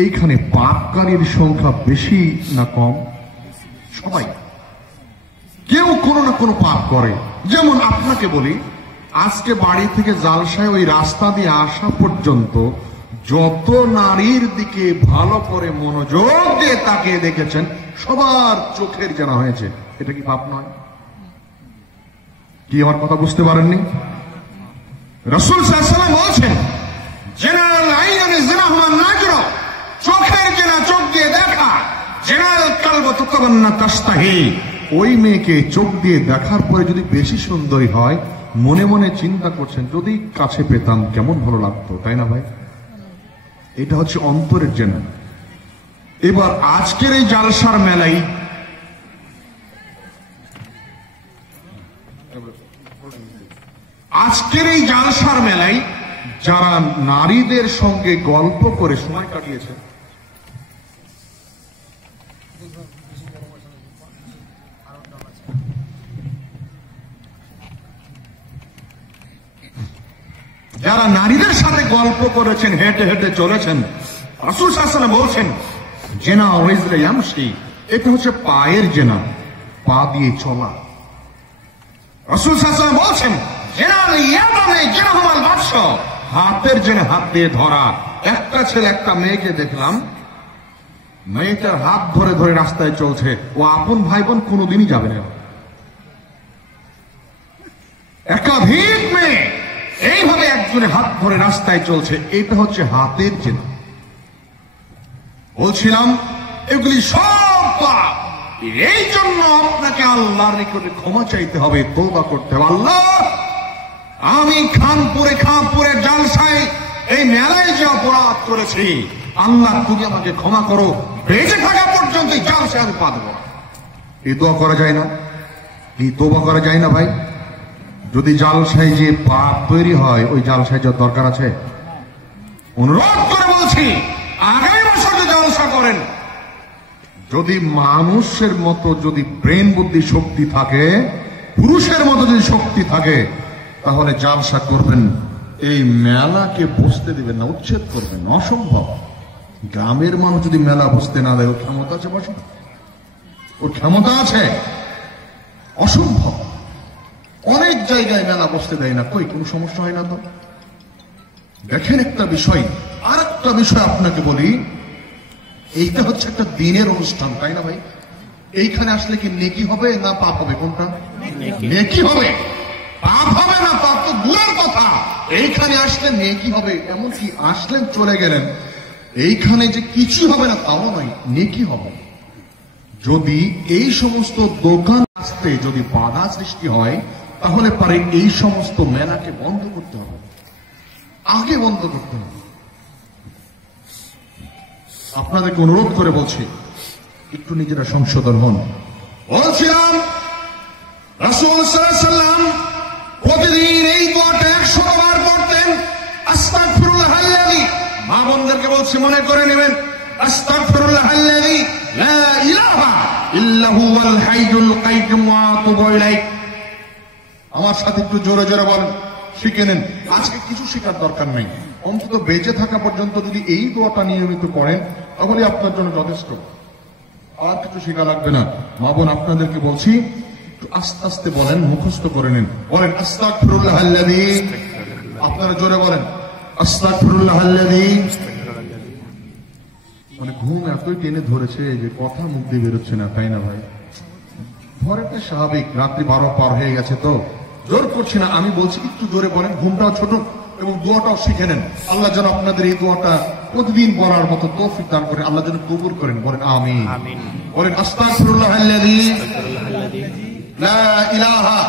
এইখানে পাপকারীর সংখ্যা বেশি না কম? সবাই কোনো পাপ করে। যেমন আপনাকে বলি, আজকে বাড়ি থেকে জালসায় ওই রাস্তা দিয়ে আসা পর্যন্ত যত নারীর দিকে ভালো করে মনোযোগ দিয়ে তাকিয়ে দেখেছেন, সবার চোখের জানা হয়েছে। এটা কি পাপ নয়? কি আমার কথা বুঝতে পারেননি? রাসূল সাল্লাল্লাহু আলাইহি ওয়াসাল্লাম বলেছেন, জেনাল আইয়ানে জিনাহুমা নাজর, চোখের জেনা চোখ দিয়ে দেখা, জেনাল কালবু তাতাবান্না তাস্তাহি, ওই মেয়েকে চোখ দিয়ে দেখার পরে যদি বেশি সুন্দরী হয়, মনে মনে চিন্তা করছেন যদি কাছে পেতাম কেমন ভালো লাগতো, তাই না ভাই? এটা হচ্ছে অন্তরের জেনা। এবার আজকের এই জালসার মেলায় যারা নারীদের সঙ্গে গল্প করে সময় কাটিয়েছে, যারা নারীদের সাথে গল্প করেছেন, হেঁটে হেঁটে চলেছেন, রাসূল সাল্লাল্লাহু আলাইহি ওয়াসাল্লাম বলছেন, জেনা ওয়াইজলা ইয়ামশি, এটা হচ্ছে পায়ের জেনা, পা দিয়ে চলা। রাসূল সাল্লাল্লাহু আলাইহি ওয়াসাল্লাম বলছেন, জেনাল ইয়াদানে জেনাহুমাল বাতশ, হাতের জেনা হাত দিয়ে ধরা। একটা ছেলে একটা মেয়েকে দেখলাম, মেয়েটার হাত ধরে ধরে রাস্তায় চলছে, ও আপন ভাই বোন কোনোদিনই যাবে না। একাধিক মেয়ে এইভাবে একজনের হাত ধরে রাস্তায় চলছে, এটা হচ্ছে হাতের জেনা। বলছিলাম এগুলি সব পাপ। এই জন্য আপনাকে আল্লাহর নিকটে ক্ষমা চাইতে হবে, তওবা করতে হবে। আল্লাহ, আমি খানপুরে জালসায় এই মেলায় যে অপরাধ করেছি, আল্লাহ তুমি আমাকে ক্ষমা করো, বেঁচে থাকা পর্যন্ত জালসায় আমি পা দেবো না। এই দোয়া করা যায় না? এই তওবা করা যায় না ভাই? যদি জালসায় যে পাপ তৈরি হয়, ওই জালসায় যাওয়ার দরকার আছে? অনুরোধ করে বলছি, আগামী বছর যে জালসা করেন, যদি মানুষের মতো যদি ব্রেন বুদ্ধি শক্তি থাকে, পুরুষের মতো যদি শক্তি থাকে, তাহলে জালসা করবেন, এই মেলাকে বসতে দিবেন না, উচ্ছেদ করবেন। অসম্ভব। গ্রামের মানুষ যদি মেলা বসতে না দেয়, ওর ক্ষমতা আছে বসে? ওর ক্ষমতা আছে? অসম্ভব। অনেক জায়গায় মেলা বসতে দেয় না, কই কোনো সমস্যা হয় না তো? দেখেন একটা বিষয়, আর একটা বিষয় আপনাকে বলি, এইটা হচ্ছে একটা দিনের অনুষ্ঠান, তাই না ভাই? এইখানে আসলে কি নেকি হবে না পাপ হবে? কোনটা? নেকি হবে। পাপ হবে না, পাপ তো দূরের কথা। এইখানে আসলে নেকি হবে, এমনকি আসলেন চলে গেলেন, এইখানে যে কিছু হবে না তাও নয়, নেকি হবে। যদি এই সমস্ত দোকান আসতে যদি বাধা সৃষ্টি হয়, তাহলে পারে এই সমস্ত মেলাকে বন্ধ করতে হবে, আগে বন্ধ করতে হবে। আপনাদেরকে অনুরোধ করে বলছি, একটু নিজেরা সংশোধন হন। বলছিলাম রাসূল সাল্লাল্লাহু আলাইহি ওয়াসাল্লাম প্রতিদিন এই দোয়াটা 100 বার পড়তেন, আস্তাগফিরুল্লাহাল্লাযী। মা বোনদেরকে বলছি, মনে করে নেবেন, আস্তাগফিরুল্লাহাল্লাযী লা ইলাহা ইল্লা হুয়াল হাইয়ুল কাইয়্যুম ওয়া আতুবু ইলাইহি। আমার সাথে একটু জোরে জোরে বলেন, শিখে নেন। আজকে কিছু শেখার দরকার নেই, অন্তত বেঁচে থাকা পর্যন্ত যদি এই দোয়াটা নিয়মিত করেন, তাহলে আপনার জন্য যথেষ্ট। আর কিছু শেখা লাগবে না। মা বোন, আপনাদেরকে বলছি, একটু আস্তে আস্তে বলেন, মুখস্থ করে নেন। বলেন আস্তাগফিরুল্লাহাল্লাযী। আপনারা জোরে বলেন আস্তাগফিরুল্লাহাল্লাযী। মানে ঘুম এতই টেনে ধরেছে যে কথা মুখ দিয়ে বেরোচ্ছে না, তাই না ভাই? ঘরেটা স্বাভাবিক, রাত্রি 12 পার হয়ে গেছে, তো জোর করছি না। আমি বলছি একটু জোরে বলেন, ঘুমটাও ছোট এবং দোয়াটাও শিখে নেন। আল্লাহ যেন আপনাদের এই দোয়াটা প্রতিদিন বলার মতো তৌফিক দান করেন, আল্লাহ যেন কবুল করেন। বলেন আমিন। বলেন আস্তাগফিরুল্লাহাল্লাযী লা ইলাহা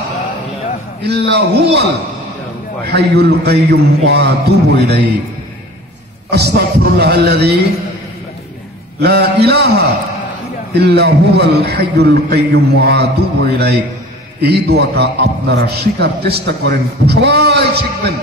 ইল্লা হুয়াল হাইয়ুল কাইয়্যুম ওয়া আতুবু ইলাইহি। আস্তাগফিরুল্লাহাল্লাযী লা ইলাহা ইল্লা হুয়াল হাইয়ুল কাইয়্যুম ওয়া আতুবু ইলাইহি। এই দোয়াটা আপনারা শিখার চেষ্টা করেন, সবাই শিখবেন।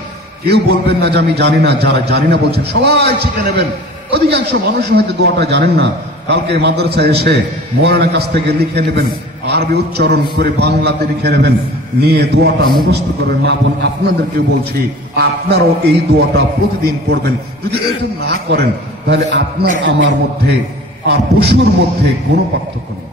কেউ বলবেন না যে আমি জানি না, যারা জানি না বলছেন সবাই শিখে নেবেন। অধিকাংশ মানুষ হয়তো দোয়াটা জানেন না, কালকে মাদ্রাসায় এসে মৌলানার কাছ থেকে লিখে নেবেন, আরবি উচ্চারণ করে বাংলাতে লিখে নেবেন, নিয়ে দোয়াটা মুখস্থ করবেন। মা বোন, আপনাদেরকে বলছি, আপনারাও এই দোয়াটা প্রতিদিন পড়বেন। যদি এটা না করেন, তাহলে আপনার আমার মধ্যে আর পশুর মধ্যে কোনো পার্থক্য নেই।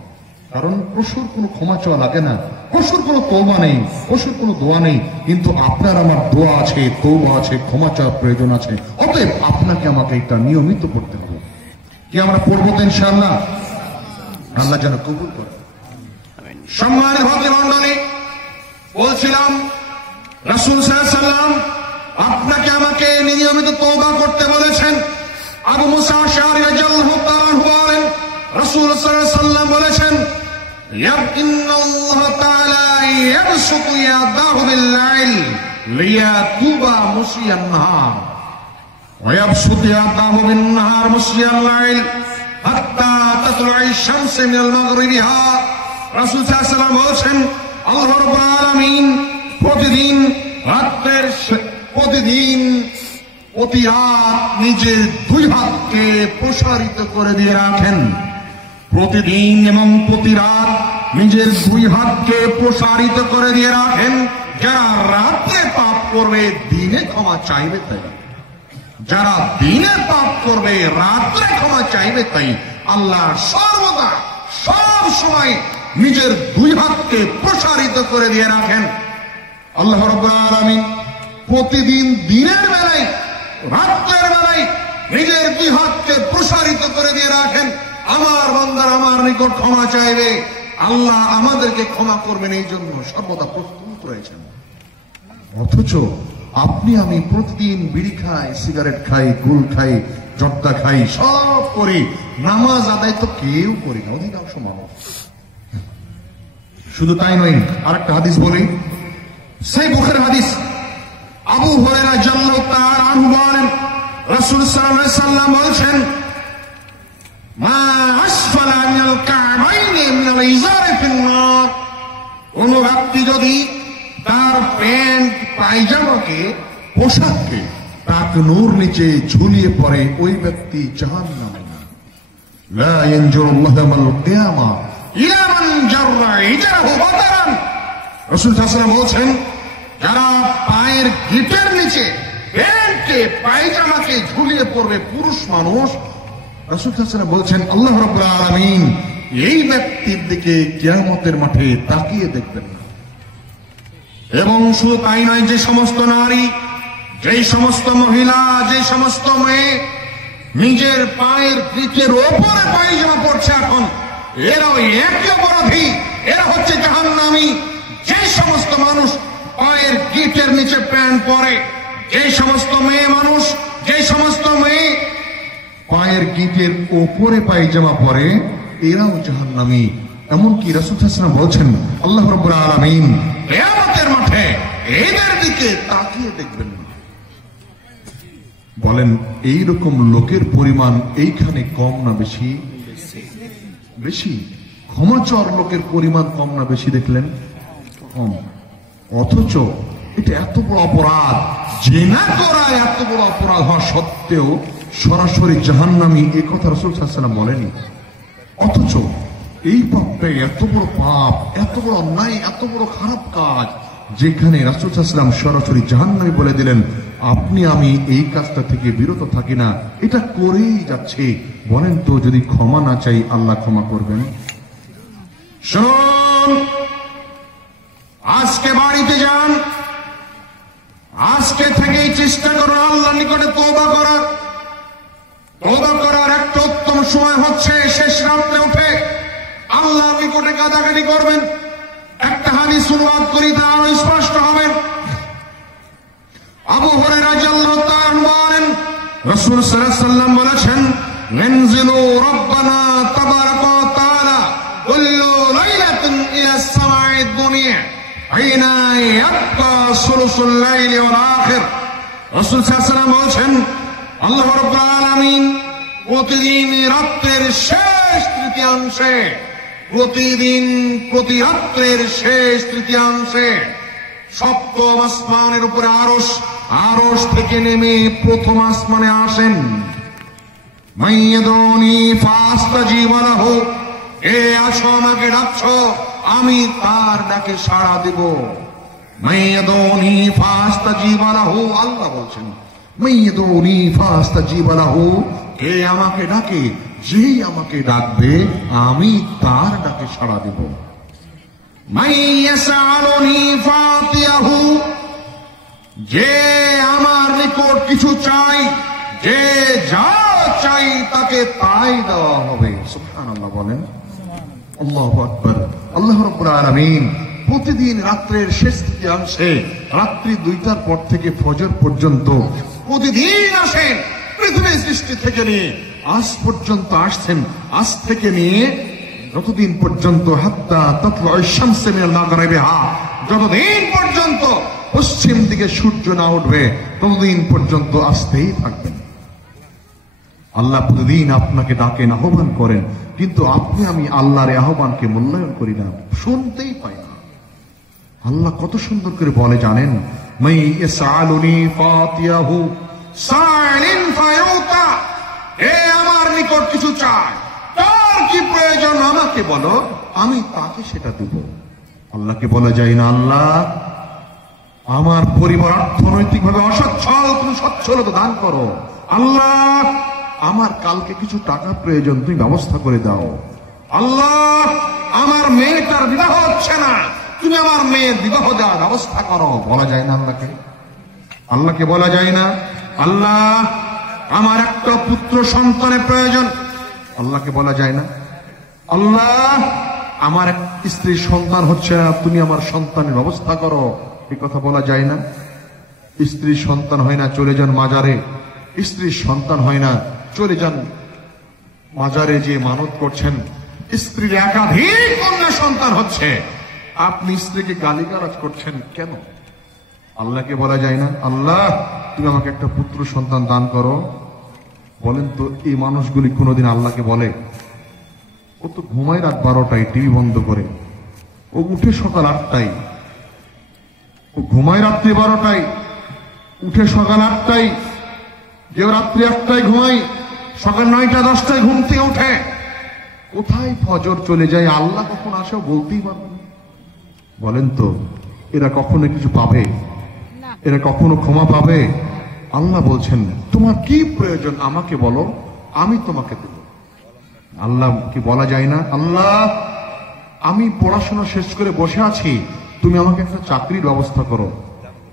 কারণ পশুর কোনো ক্ষমা চাওয়া লাগে না, পশুর কোনো তওবা নেই, পশুর কোনো দোয়া নেই, কিন্তু আপনার আমার দোয়া আছে, তওবা আছে, ক্ষমা চাওয়ার প্রয়োজন আছে। অতএব আপনাকে আমাকে এটা নিয়মিত করতে হবে। কি আমরা পড়বো তো ইনশাআল্লাহ? আল্লাহ যেন কবুল করে। সম্মানিত ভাতৃমণ্ডলী, বলছিলাম রাসূল সাল্লাল্লাহু আলাইহি ওয়াসাল্লাম আপনাকে আমাকে নিয়মিত তওবা করতে বলেছেন। আবু মুসা আশআরী রাদিয়াল্লাহু তাআলা আনহু বলেন, রাসূল সাল্লাল্লাহু আলাইহি ওয়াসাল্লাম বলেছেন, ইন্নাল্লাহ তাআলা ইয়াবসুতু ইয়াদাহু বিল-লাইল লিয়াতুবা মুসিয়ান নাহার ওয়া ইয়াবসুতু ইয়াদাহু বিন-নাহার মুসিয়াল লাইল হাত্তা তাতলুআ আশ-শামসু মিনাল মাগরিবিহা। রাসূল সাল্লাল্লাহু আলাইহি ওয়াসাল্লাম বলেছেন, আল্লাহ রাব্বুল আলামিন প্রতিদিন প্রতি রাত নিজের দুই হাতকে প্রসারিত করে দিয়ে রাখেন। প্রতিদিন এবং প্রতি রাত নিজের দুই হাতকে প্রসারিত করে দিয়ে রাখেন। যারা রাতে পাপ করবে দিনে ক্ষমা চাইবে তাই, যারা দিনে পাপ করবে রাত্রে ক্ষমা চাইবে তাই। আল্লাহ সর্বদা সব সময় নিজের দুই হাতকে প্রসারিত করে দিয়ে রাখেন। আল্লাহ রাব্বুল আলামিন প্রতিদিন দিনের বেলায় রাতের বেলায় নিজের দুই হাতকে প্রসারিত করে দিয়ে রাখেন। আমার বান্দার আমার নিকট ক্ষমা চাইবে, আল্লাহ আমাদেরকে ক্ষমা করবেন, এই জন্য সর্বদা প্রস্তুত রয়েছেন। অথচ আপনি আমি প্রতিদিন বিড়ি খাই, সিগারেট খাই, গুল খাই, জর্দা খাই, সব করি, নামাজ আদায় তো কেউ করি না অধিকাংশ মানুষ। শুধু তাই নয়, আরেকটা হাদিস বলি, সেই বুখারীর হাদিস। আবু হুরায়রা রাদিয়াল্লাহু তাআলা আনহু বলেন, রাসূল সাল্লাল্লাহু আলাইহি ওয়াসাল্লাম বলেছেন, মা আসফালা মিনাল কা'বাইনি মিনাল ইজারি ফিন-নার। কোন ব্যক্তি যদি তার প্যান্ট পায়জামাকে পোশাককে টাকনুর নিচে ঝুলিয়ে পড়ে, ওই ব্যক্তি জাহান্নামে। লা ইয়ানজুরুল্লাহু ইয়াওমাল কিয়ামা ইলা মান জাররা ইজারাহু বাতারান। রাসূল সাল্লাল্লাহু আলাইহি ওয়াসাল্লাম বলেছেন, যারা পায়ের গিটের নিচে প্যান্টকে পায়জামাকে ঝুলিয়ে পড়বে পুরুষ মানুষ, রাসূল সাল্লাল্লাহু আলাইহি ওয়াসাল্লাম বলছেন আল্লাহ রাব্বুল আলামিন এই ব্যক্তির দিকে কিয়ামতের মাঠে তাকিয়ে দেখবেন না। এবং শুধু তাই নয়, যে সমস্ত নারী, যে সমস্ত মহিলা, যে সমস্ত মেয়ে নিজের পায়ের গিটের ওপরে পায়জামা পড়ছে এখন, এরাও একই অপরাধী, এরা হচ্ছে জাহান্নামী। যে সমস্ত মানুষ পায়ের গিটের নিচে প্যান্ট পরে, যে সমস্ত মেয়ে মানুষ, যে সমস্ত মেয়ে পায়ের গিটের ওপরে পায়জামা পরে, এরাও জাহান্নামী। এমনকি রাসূল সাল্লাল্লাহু আলাইহি ওয়াসাল্লাম বলছেন আল্লাহ রাব্বুল আলামিন কিয়ামতের মাঠে এদের দিকে তাকিয়ে দেখবেন। বলেন এইরকম লোকের পরিমাণ এইখানে কম না বেশি? বেশি। ক্ষমাচর লোকের পরিমাণ কম না বেশি? দেখলেন কম। অথচ এটা এত বড় অপরাধ, জিনা করা এত বড় অপরাধ হওয়া সত্ত্বেও সরাসরি জাহান্নামী, এ কথা রাসূল সাল্লাল্লাহু আলাইহি ওয়াসাল্লাম বলেনি। অথচ এই পাপটা এত বড় পাপ, এত বড় অন্যায়, এত বড় খারাপ কাজ, যেখানে রাসূল সাল্লাল্লাহু আলাইহি ওয়াসাল্লাম সরাসরি জাহান্নামী বলে দিলেন, আপনি আমি এই কাজটা থেকে বিরত থাকি না, এটা করেই যাচ্ছে। বলেন তো যদি ক্ষমা না চাই আল্লাহ ক্ষমা করবেন? শুনুন, আজকে বাড়িতে যান, আজকে থেকেই চেষ্টা করুন আল্লাহর নিকটে তওবা করার। তওবা করার একটা উত্তম সময় হচ্ছে শেষ রাত্রে উঠে আল্লাহর নিকটে কাঁদাকাটি করবেন। একটা হাদিস অনুবাদ করি, তা আরো স্পষ্ট হবে। আবু হুরায়রা রাদিয়াল্লাহু তাআলা বলেন, রাসূল সাল্লাল্লাহু আলাইহি ওয়াসাল্লাম বলেছেন, নানজিলু রাব্বানা তাবারাকা ওয়া তাআলা কুল্লু লাইলাতিন ইলা সামাঈদ দুনিয়া হিনা ইয়াবকা সুলুসুল লাইলি ওয়াল আখির। রাসূল সাল্লাল্লাহু আলাইহি ওয়াসাল্লাম বলেছেন, আল্লাহ রাব্বুল আলামিন প্রতিদিন রাতের শেষ তৃতীয়াংশে, প্রতিদিন প্রতি রাত্রের শেষ তৃতীয়াংশে সপ্তম আসমানের উপরে আরশ, আরশ থেকে নেমে প্রথম আসমানে আসেন। মাইয়াদুনি ফাস্তাজিব লাহু, এ আসো আমাকে ডাকছো, আমি তার ডাকে সাড়া দেব। মাইয়াদুনি ফাস্তাজিব লাহু, আল্লাহ বলছেন মাইয়াদুনি ফাস্তাজিব লাহু, কে আমাকে ডাকে, যেই আমাকে ডাকবে আমি তার ডাকে সাড়া দেব। মাইয়াসালুনি ফাতিয়াহু, যে আমার নিকট কিছু চাই, যে যা চাই তাকে তাই দেওয়া হবে। সুবহানাল্লাহ বলেন। আল্লাহু আকবার। আল্লাহ রাব্বুল আলামিন প্রতিদিন রাত্রের শেষ তৃতীয়াংশে, রাত্রি 2টার পর থেকে ফজর পর্যন্ত প্রতিদিন আসেন। পৃথিবীর সৃষ্টি থেকে নিয়ে আজ পর্যন্ত আসছেন, আজ থেকে নিয়ে যতদিন পর্যন্ত হাত্তা তাতলু'আশ শামসু মিনাল মাগরিবিহা, যতদিন পর্যন্ত পশ্চিম দিকে সূর্য না উঠবে ততদিন পর্যন্ত আসতেই থাকবেন। আল্লাহ প্রতিদিন আপনাকে ডাকেন, আহ্বান করেন, কিন্তু আপনি আমি আল্লাহর আহ্বানকে মূল্যায়ন করি না, শুনতেই পাই না। আল্লাহ কত সুন্দর করে বলে জানেন, মাই ইয়াসআলুনি ফাতিয়াহু সাইলিন ফায়ুতা, এ আমার নিকট কিছু চায়, তার কি প্রয়োজন আমাকে বলো, আমি তাকে সেটা দেব। আল্লাহকে বলা যায় না, আল্লাহ আমার পরিবার অর্থনৈতিকভাবে অসচ্ছল, তুমি সচ্ছলতা দান করো। আল্লাহ আমার কালকে কিছু টাকা প্রয়োজন, তুমি ব্যবস্থা করে দাও। আল্লাহ আমার মেয়েটার বিবাহ হচ্ছে না, তুমি আমার মেয়ের বিবাহ দেওয়ার ব্যবস্থা করো। বলা যায় না আল্লাহকে? আল্লাহকে বলা যায় না, আল্লাহ আমার একটা পুত্র সন্তানের প্রয়োজন, আল্লাহকে বলা যায় না? আল্লাহ আমার এক স্ত্রীর সন্তান হচ্ছে না, তুমি আমার সন্তানের ব্যবস্থা করো, এই কথা বলা যায় না? স্ত্রীর সন্তান হয় না, চলে যান মাজারে। স্ত্রীর সন্তান হয় না, চলে যান মাজারে যে মানত করছেন। স্ত্রীর একাধিক কন্যা সন্তান হচ্ছে, আপনি স্ত্রীকে গালিগালাজ করছেন কেন? আল্লাহকে বলা যায় না, আল্লাহ তুমি আমাকে একটা পুত্র সন্তান দান করো? বলেন তো এই মানুষগুলি কোনোদিন আল্লাহকে বলে? ও তো ঘুমায় রাত 12টায় টিভি বন্ধ করে, ও উঠে সকাল 8টায়, ও ঘুমায় রাত্রি 12টায়, উঠে সকাল 8টায়, কেউ রাত্রি 8টায় ঘুমায়, সকাল 9টা 10টায় ঘুম থেকে উঠে। কোথায় ফজর চলে যায়, আল্লাহ কখন আসেও বলতেই পারবে না। বলেন তো এরা কখনো কিছু পাবে? এরা কখনো ক্ষমা পাবে? আল্লাহ বলছেন, তোমার কি প্রয়োজন আমাকে বলো, আমি তোমাকে দেব। আল্লাহ কি বলা যায় না, আল্লাহ আমি পড়াশোনা শেষ করে বসে আছি, তুমি আমাকে একটা চাকরির ব্যবস্থা করো?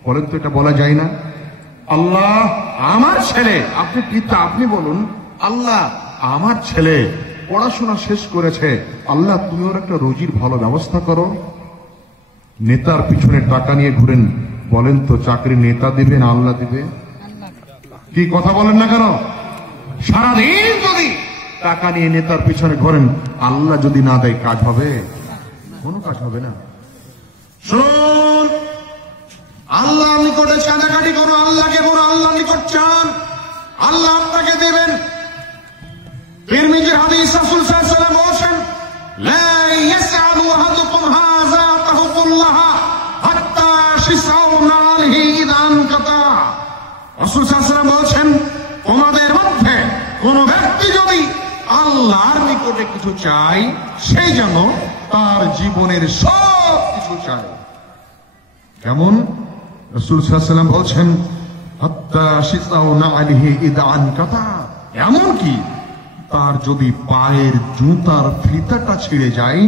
বলেন তো এটা বলা যায় না? আল্লাহ আমার ছেলে, আপনি পিতা, আপনি বলুন, আল্লাহ আমার ছেলে পড়াশোনা শেষ করেছে, আল্লাহ তুমি ওর একটা রুজির ভালো ব্যবস্থা করো। নেতার পিছনে টাকা নিয়ে ঘুরেন, বলেন তো চাকরি নেতা দিবে না আল্লাহ দিবে? কি কথা বলেন না কেন? সারাদিন যদি টাকা নিয়ে নেতার পিছনে ঘোরেন, আল্লাহ যদি না দেয় কাজ হবে? কোনো কাজ হবে না। শুনুন, আল্লাহ নিকটে চাঁদাকাটি করো, আল্লাহকে বলো, আল্লাহ নিকট চান, আল্লাহ আপনাকে দেবেন। তিরমিজি হাদিস, রাসূল সাল্লাল্লাহু আলাইহি ওয়াসাল্লাম বলেছেন, লা ইয়াসআলু আহাদুকুম হাযা তাহুকুল্লাহ হাত্তা শিসাউনা আলাইহি ইদান কাতা। রাসূল সাল্লাল্লাহু আলাইহি ওয়াসাল্লাম বলেছেন, তোমাদের মধ্যে কোন ব্যক্তি যদি আল্লাহর নিকটে কিছু চায়, সেই যেন তার জীবনের সব কিছু চায়। কেমন? রাসূল সাল্লাল্লাহু আলাইহি ওয়াসাল্লাম বলছেন, হাত্তা শিসাউনা আলাইহি ইদান কাতা, এমন কি তার যদি পায়ের জুতার ফিতাটা ছিঁড়ে যায়,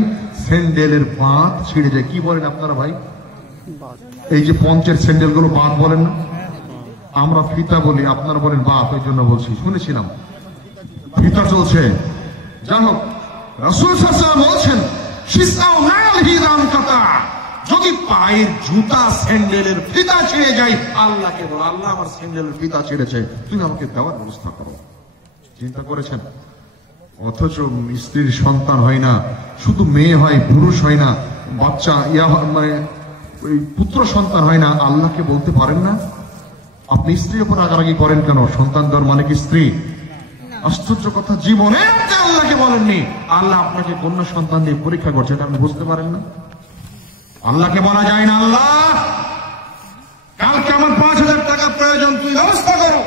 স্যান্ডেলের বাঁধ ছিঁড়ে যায়। কি বলেন আপনারা ভাই? এই যে পঞ্চের স্যান্ডেল গুলো বাঁধ বলেন না, আমরা ফিতা বলি, আপনারা বলেন বাঁধ, ওই জন্য বলছি, শুনেছিলাম ফিতা চলছে। যাই হোক, রাসূল সাল্লাল্লাহু আলাইহি ওয়াসাল্লাম বলছেন, শিসাউনা আলাইহি ইদান কাতা, যদি পায়ের জুতা স্যান্ডেলের ফিতা ছিঁড়ে যায়, আল্লাহকে বলো, আল্লাহ আমার স্যান্ডেলের ফিতা ছিঁড়েছে, তুমি আমাকে দেওয়ার ব্যবস্থা করো। চিন্তা করেছেন? অথচ স্ত্রীর সন্তান হয় না, শুধু মেয়ে হয়, পুরুষ হয় না, বাচ্চা মানে ওই পুত্র সন্তান হয় না, আল্লাহকে বলতে পারেন না? আপনি স্ত্রীর উপর রাগারাগি করেন কেন? সন্তান দেওয়ার মানে কি স্ত্রী? আশ্চর্য কথা, জীবনে আপনি আল্লাহকে বলেননি, আল্লাহ আপনাকে কন্যা সন্তান দিয়ে পরীক্ষা করছে, এটা আপনি বুঝতে পারেন না? আল্লাহকে বলা যায় না, আল্লাহ কালকে আমার 5,000 টাকা প্রয়োজন, তুই ব্যবস্থা করো।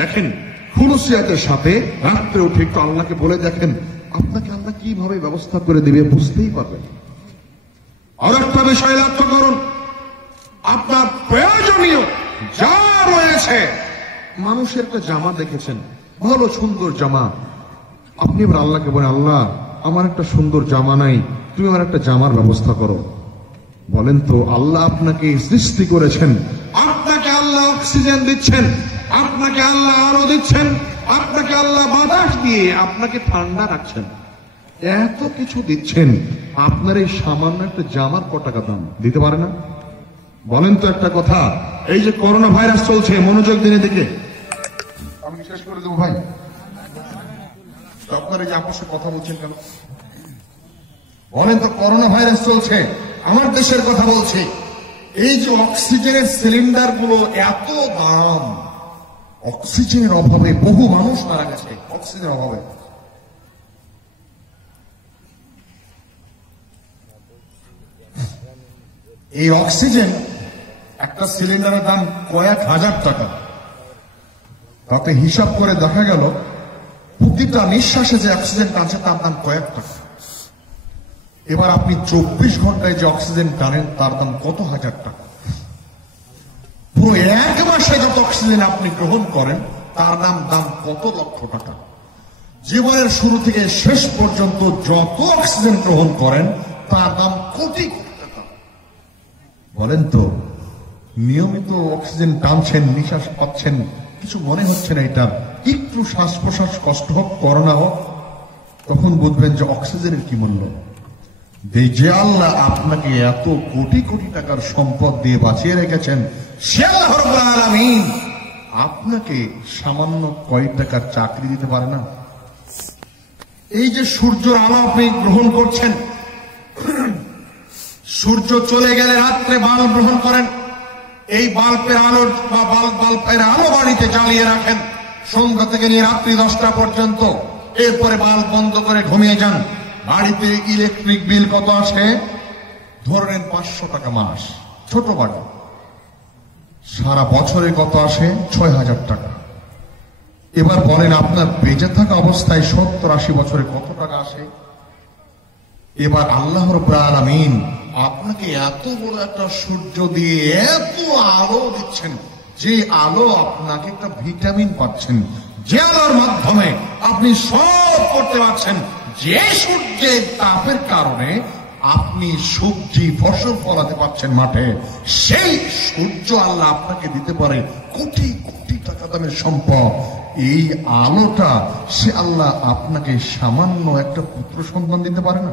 দেখেন খুলুসিয়াতের সাথে রাত্রে উঠে একটু আল্লাহকে বলে দেখেন, আপনাকে আল্লাহ কিভাবে ব্যবস্থা করে দিবে বুঝতেই পারবেন। আর একটা বিষয় লক্ষ্য করুন, আপনার প্রয়োজনীয় যা রয়েছে, মানুষের একটা জামা দেখেছেন, ভালো সুন্দর জামা, আপনি এবার আল্লাহকে বলেন, আল্লাহ আমার একটা সুন্দর জামা নাই, তুমি আমার একটা জামার ব্যবস্থা করো। বলেন তো আল্লাহ আপনাকে সৃষ্টি করেছেন, আপনাকে আল্লাহ অক্সিজেন দিচ্ছেন, আপনাকে আল্লাহ আলো দিচ্ছেন, আপনাকে আল্লাহ বাতাস দিয়ে আপনাকে ঠান্ডা রাখছেন, এত কিছু দিচ্ছেন, আপনার এই সামান্য একটা জামার ক টাকা দাম দিতে পারে না? বলেন তো একটা কথা, এই যে করোনা ভাইরাস চলছে, মনোযোগ দিনে দিকে আমি শেষ করে দেবো ভাই, আপনার এই যে আপসে কথা বলছেন কেন? বলেন তো করোনা ভাইরাস চলছে, আমার দেশের কথা বলছি, এই যে অক্সিজেনের সিলিন্ডার গুলো এত দাম, অক্সিজেনের অভাবে বহু মানুষ মারা গেছে অক্সিজেনের অভাবে। এই অক্সিজেন একটা সিলিন্ডারের দাম কয়েক হাজার টাকা, তাতে হিসাব করে দেখা গেল প্রতিটা নিঃশ্বাসে যে অক্সিজেন টানছে তার দাম কয়েক টাকা। এবার আপনি 24 ঘন্টায় যে অক্সিজেন টানেন তার দাম কত হাজার টাকা। পুরো এক মাসে যত অক্সিজেন আপনি গ্রহণ করেন তার দাম কত লক্ষ টাকা। জীবনের শুরু থেকে শেষ পর্যন্ত যত অক্সিজেন গ্রহণ করেন তার দাম কোটি কোটি টাকা। বলেন তো নিয়মিত অক্সিজেন টানছেন, নিঃশ্বাস পাচ্ছেন, কিছু মনে হচ্ছে না, এটা একটু শ্বাস প্রশ্বাস কষ্ট হোক, করোনা হোক, তখন বুঝবেন যে অক্সিজেনের কি মূল্য। যে আল্লাহ আপনাকে এত কোটি কোটি টাকার সম্পদ দিয়ে বাঁচিয়ে রেখেছেন, সে আল্লাহ রাব্বুল আলামিন আপনাকে সামান্য কয়েক টাকার চাকরি দিতে পারে না? এই যে সূর্যের আলো আপনি গ্রহণ করছেন, সূর্য চলে গেলে রাত্রে বাল্ব গ্রহণ করেন, এই বাল্বের আলো বা বাল্বের আলো বাড়িতে জ্বালিয়ে রাখেন সন্ধ্যা থেকে নিয়ে রাত্রি 10টা পর্যন্ত, এরপরে বাল্ব বন্ধ করে ঘুমিয়ে যান। বাড়িতে ইলেকট্রিক বিল কত আসে? ধরেন 500 টাকা মাস, ছোট বাড়ি। সারা বছরে কত আসে? 6000 টাকা। এবার বলেন আপনার বেঁচে থাকা অবস্থায় 70-80 বছরে কত টাকা আসে? এবার আল্লাহ রাব্বুল আলামিন আপনাকে এত বড় একটা সূর্য দিয়ে এত আলো দিচ্ছেন, যে আলো আপনাকে একটা ভিটামিন পাচ্ছেন, যে আলোর মাধ্যমে আপনি সব করতে পারছেন, যে সূর্যের তাপের কারণে আপনি সবজি ফসল ফলাতে পারছেন মাঠে, সেই সূর্য আল্লাহ আপনাকে দিতে পারে কোটি কোটি টাকা দামের সম্পদ। এই আলোটা সে আল্লাহ আপনাকে সামান্য একটা পুত্র সন্তান দিতে পারে না?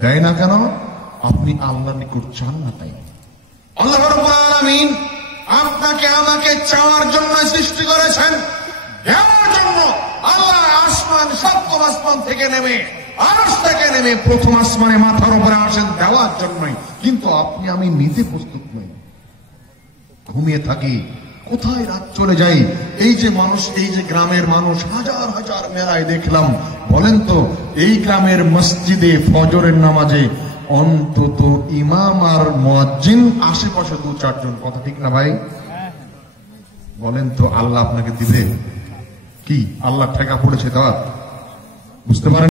দেয় না কেন? আপনি আল্লাহর নিকট চান না তাই। আল্লাহ রাব্বুল আলামিন আপনাকে আমাকে চাওয়ার জন্য সৃষ্টি করেছেন, দেওয়ার জন্য। আল্লাহ আসমান, সপ্তম আসমান থেকে নেমে, আরশ থেকে নেমে প্রথম আসমানে মাথার উপরে আসেন দেওয়ার জন্যই, কিন্তু আপনি আমি নিতে প্রস্তুত নই, ঘুমিয়ে থাকি। কোথায় রাত চলে যাই। এই যে মানুষ, এই যে গ্রামের মানুষ হাজার হাজার মেলায় দেখলাম, বলেন তো এই গ্রামের মসজিদে ফজরের নামাজে অন্তত ইমাম আর মুয়াজ্জিন আশেপাশে 2-4 জন, কথা ঠিক না ভাই? বলেন তো আল্লাহ আপনাকে দিবে কি? আল্লাহ ঠেকা পড়েছে তা বুঝতে পারেন?